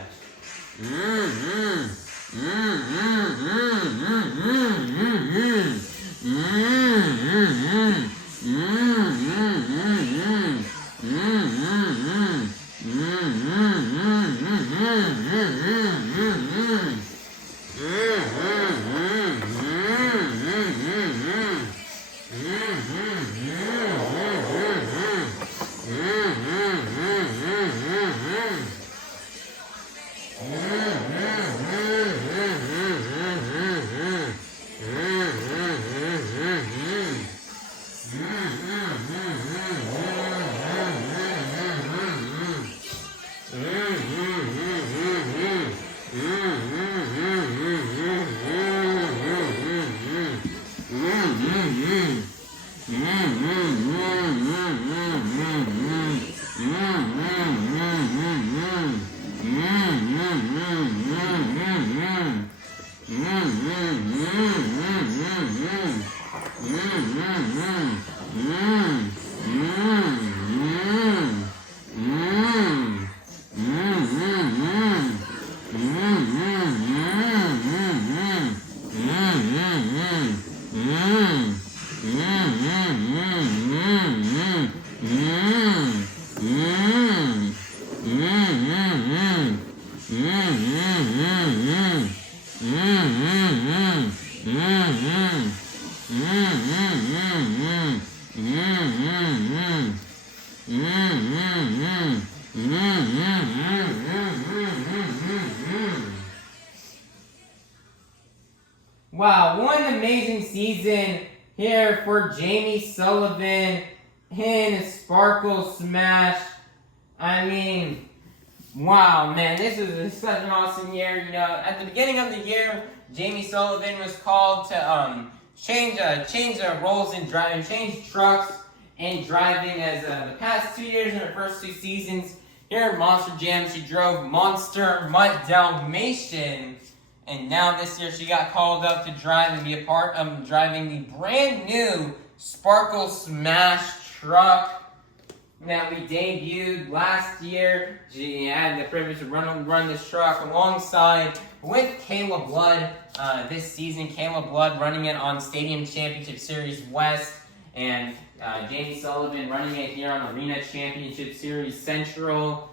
Wow, what an amazing season here for Jamie Sullivan. hitting a sparkle smash. I mean, wow, man, this was such an awesome year. You know, at the beginning of the year, Jamie Sullivan was called to change the roles in driving, change trucks and driving. As the past 2 years in her first 2 seasons here at Monster Jam, she drove Monster Mutt Dalmatian, and now this year she got called up to drive and be a part of driving the brand new Sparkle Smash truck that we debuted last year. She had the privilege to run this truck alongside with Kayla Blood this season. Kayla Blood running it on Stadium Championship Series West, and Jamie Sullivan running it here on Arena Championship Series Central.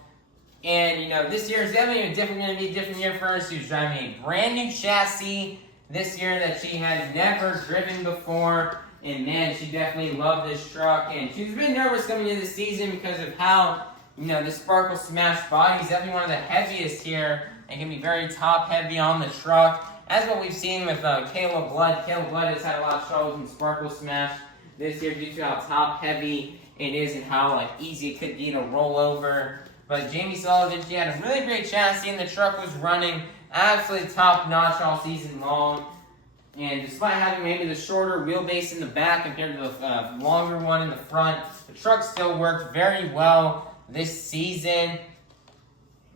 And you know, this year is definitely going to be a different year for her. She was driving a brand new chassis this year that she had never driven before. And man, she definitely loved this truck, and she was really nervous coming into the season because of how, you know, the Sparkle Smash body is definitely one of the heaviest here and can be very top heavy on the truck. As what we've seen with Kayla Blood. Kayla Blood has had a lot of troubles in Sparkle Smash this year due to how top heavy it is and how like easy it could be to roll over. But Jamie Sullivan, she had a really great chassis, and the truck was running absolutely top notch all season long. And despite having maybe the shorter wheelbase in the back compared to the longer one in the front, the truck still worked very well this season.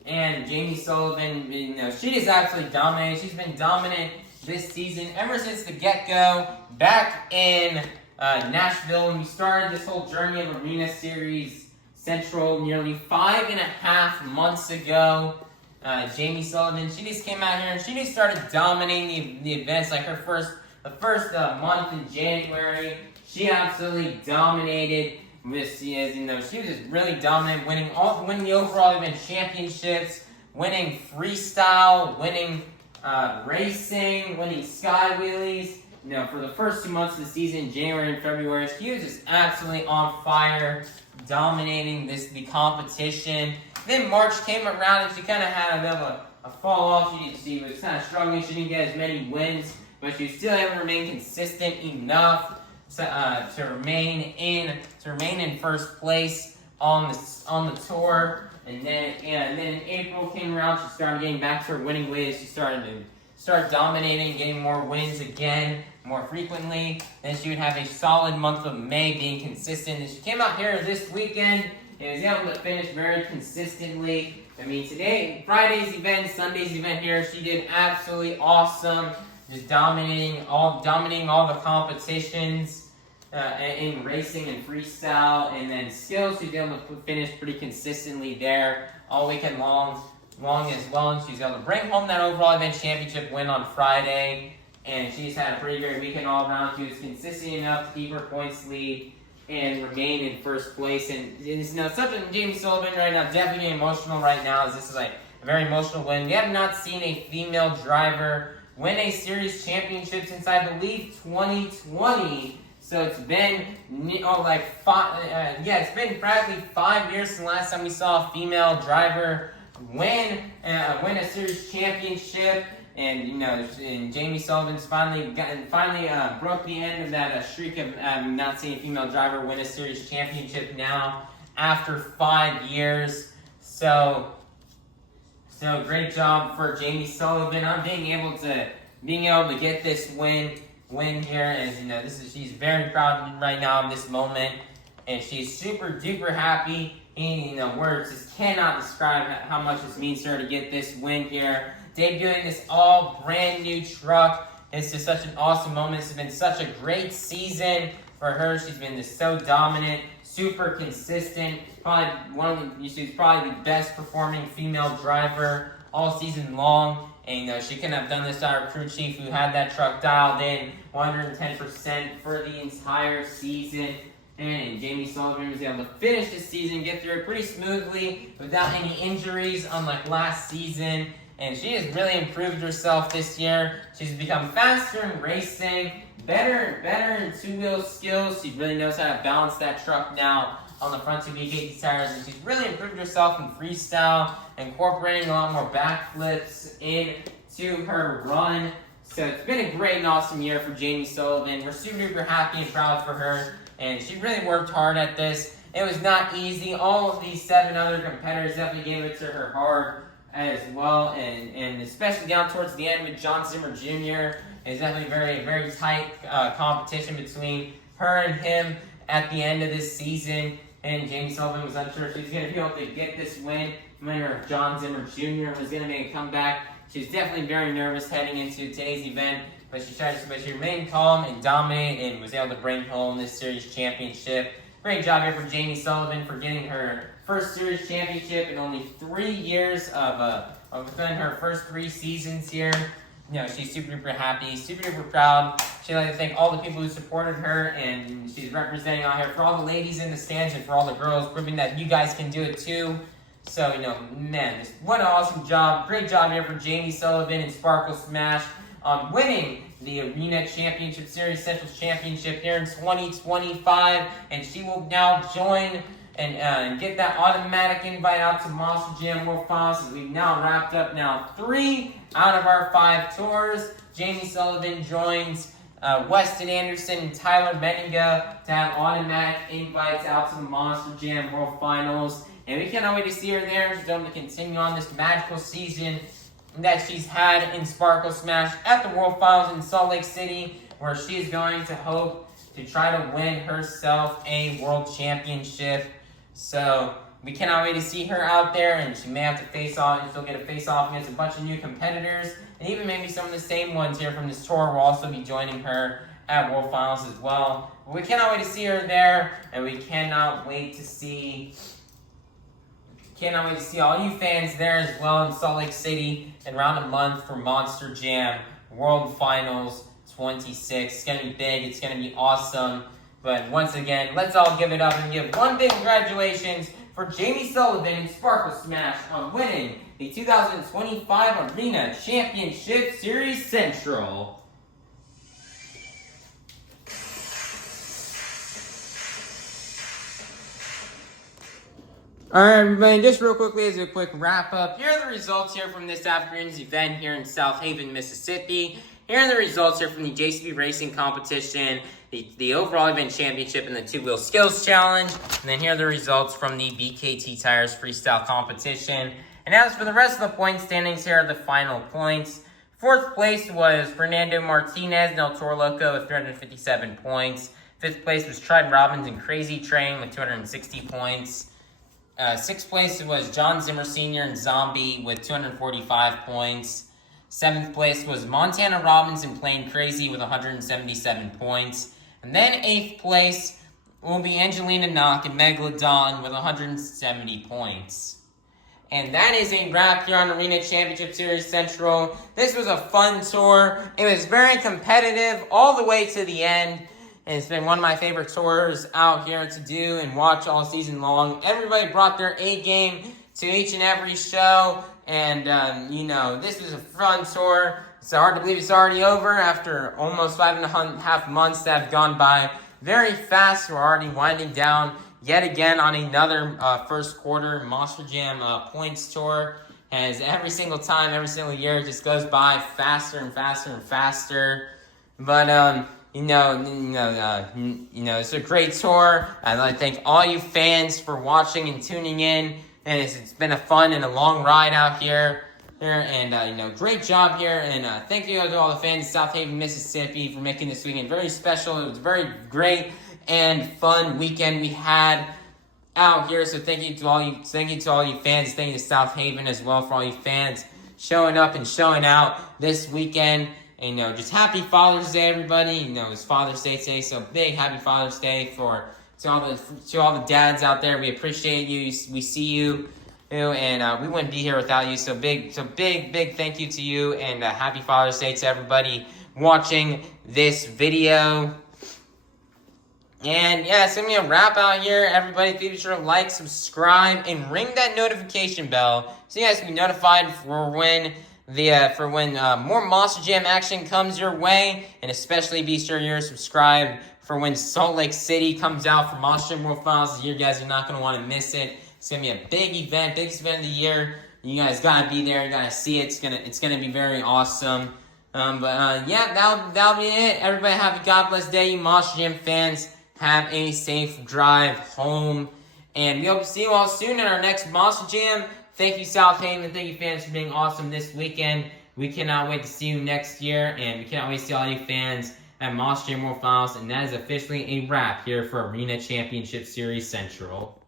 And Jamie Sullivan, you know, she is absolutely dominating. She's been dominant this season ever since the get-go. Back in Nashville, when we started this whole journey of Arena Series Central nearly 5.5 months ago. Jamie Sullivan, she just came out here and she just started dominating the events. Like the first month in January, she absolutely dominated. You know, she was just really dominant, winning the overall event championships, winning freestyle, winning racing, winning sky wheelies. You know, for the first 2 months of the season, January and February, she was just absolutely on fire, dominating the competition. Then March came around and she kind of had a bit of a fall off. She was kind of struggling. She didn't get as many wins, but she was still able to remain consistent enough to remain in first place on the tour. And then in April came around. She started getting back to her winning ways. She started dominating, getting more wins again, more frequently. Then she would have a solid month of May being consistent. And she came out here this weekend and was able to finish very consistently. I mean, today, Friday's event, Sunday's event here, she did absolutely awesome. Just dominating all the competitions in racing and freestyle. And then skills, she was able to finish pretty consistently there all weekend long as well. And she was able to bring home that overall event championship win on Friday. And she's had a pretty great weekend all around. She was consistent enough to keep her points lead and remain in first place. And you know, something Jamie Sullivan right now, definitely emotional right now, as this is like a very emotional win. We have not seen a female driver win a series championship since I believe 2020. So it's been it's been practically 5 years since the last time we saw a female driver win a series championship. And you know, and Jamie Sullivan's finally broke the end of that streak of not seeing a female driver win a series championship now after 5 years. So great job for Jamie Sullivan on being able to get this win here. As you know, she's very proud right now in this moment, and she's super duper happy. And you know, words just cannot describe how much this means to her to get this win here. Debuting this all brand new truck. It's just such an awesome moment. It's been such a great season for her. She's been just so dominant, super consistent. She's probably the best performing female driver all season long. And you know, she couldn't have done this without her crew chief, who had that truck dialed in 110% for the entire season. And Jamie Sullivan was able to finish this season, get through it pretty smoothly without any injuries, unlike last season. And she has really improved herself this year. She's become faster in racing, better in two-wheel skills. She really knows how to balance that truck now on the front 2 VK tires. And she's really improved herself in freestyle, incorporating a lot more backflips into her run. So it's been a great and awesome year for Jamie Sullivan. We're super duper happy and proud for her. and she really worked hard at this. It was not easy. All of these 7 other competitors definitely gave it to her hard as well, and especially down towards the end with Jon Zimmer Jr. It's definitely very tight competition between her and him at the end of this season. And Jamie Sullivan was unsure if she was going to be able to get this win. Remember, if Jon Zimmer Jr. was going to make a comeback. She was definitely very nervous heading into today's event, but she remained calm and dominated and was able to bring home this series championship. Great job here for Jamie Sullivan for getting her first series championship in only 3 years of within her first 3 seasons here. You know, she's super duper happy, super duper proud. She'd like to thank all the people who supported her, and she's representing out here for all the ladies in the stands and for all the girls, proving that you guys can do it too. So, you know, man, what an awesome job. Great job here for Jamie Sullivan and Sparkle Smash on winning the Arena Championship Series Central Championship here in 2025. And she will now join and get that automatic invite out to Monster Jam World Finals, as we've now wrapped up 3 out of our 5 tours. Jamie Sullivan joins Weston Anderson and Tyler Benninga to have automatic invites out to the Monster Jam World Finals. And we cannot wait to see her there. She's going to continue on this magical season that she's had in Sparkle Smash at the World Finals in Salt Lake City, where she is going to hope to try to win herself a World Championship. So we cannot wait to see her out there, and she may have to face off, and she'll get a face off against a bunch of new competitors, and even maybe some of the same ones here from this tour will also be joining her at World Finals as well. But we cannot wait to see her there, and we cannot wait to see all you fans there as well in Salt Lake City in around a month for Monster Jam World Finals 26. It's going to be big. It's going to be awesome. But once again, let's all give it up and give one big congratulations for Jamie Sullivan and Sparkle Smash on winning the 2025 Arena Championship Series Central. Alright, everybody, just real quickly as a quick wrap-up, here are the results here from this afternoon's event here in Southaven, Mississippi. Here are the results here from the JCB Racing competition, the overall event championship, and the 2-wheel skills challenge. And then here are the results from the BKT Tires freestyle competition. And as for the rest of the point standings, here are the final points. 4th place was Fernando Martinez, Del Toro Loco with 357 points. 5th place was Triton, Robbins, and Krazy Train with 260 points. 6th place was Jon Zimmer Sr. and Zombie with 245 points. 7th place was Montana Robbins and Plain Krazy with 177 points. And then 8th place will be Angelina, Nock, and Megalodon with 170 points. And that is a wrap here on Arena Championship Series Central. This was a fun tour. It was very competitive all the way to the end. And it's been one of my favorite tours out here to do and watch all season long. Everybody brought their A-game to each and every show. And, you know, this was a fun tour. It's hard to believe it's already over after almost 5.5 months that have gone by very fast. We're already winding down yet again on another first quarter Monster Jam points tour. As every single time, every single year, it just goes by faster and faster and faster. But, you know, it's a great tour. I'd like to thank all you fans for watching and tuning in. And it's been a fun and a long ride out here. And, you know, great job here. And thank you to all the fans in Southaven, Mississippi for making this weekend very special. It was a very great and fun weekend we had out here. So thank you to all you fans. Thank you to Southaven as well for all you fans showing up and showing out this weekend. And, you know, just happy Father's Day, everybody. You know, it's Father's Day today, so big happy Father's Day to all the dads out there. We appreciate you. We see you, and we wouldn't be here without you. So big thank you to you, and happy Father's Day to everybody watching this video. And yeah, it's gonna be a wrap out here, everybody. Be sure to like, subscribe, and ring that notification bell so you guys can be notified for when more Monster Jam action comes your way, and especially be sure you're subscribed for when Salt Lake City comes out for Monster Jam World Finals. You guys are not going to want to miss it. It's going to be a big event, biggest event of the year. You guys got to be there. You got to see it. It's gonna be very awesome. Yeah, that'll be it. Everybody have a God bless day, you Monster Jam fans. have a safe drive home. And we hope to see you all soon in our next Monster Jam. Thank you, Southaven. Thank you, fans, for being awesome this weekend. We cannot wait to see you next year. And we cannot wait to see all you fans at Monster Jam World Finals. And that is officially a wrap here for Arena Championship Series Central.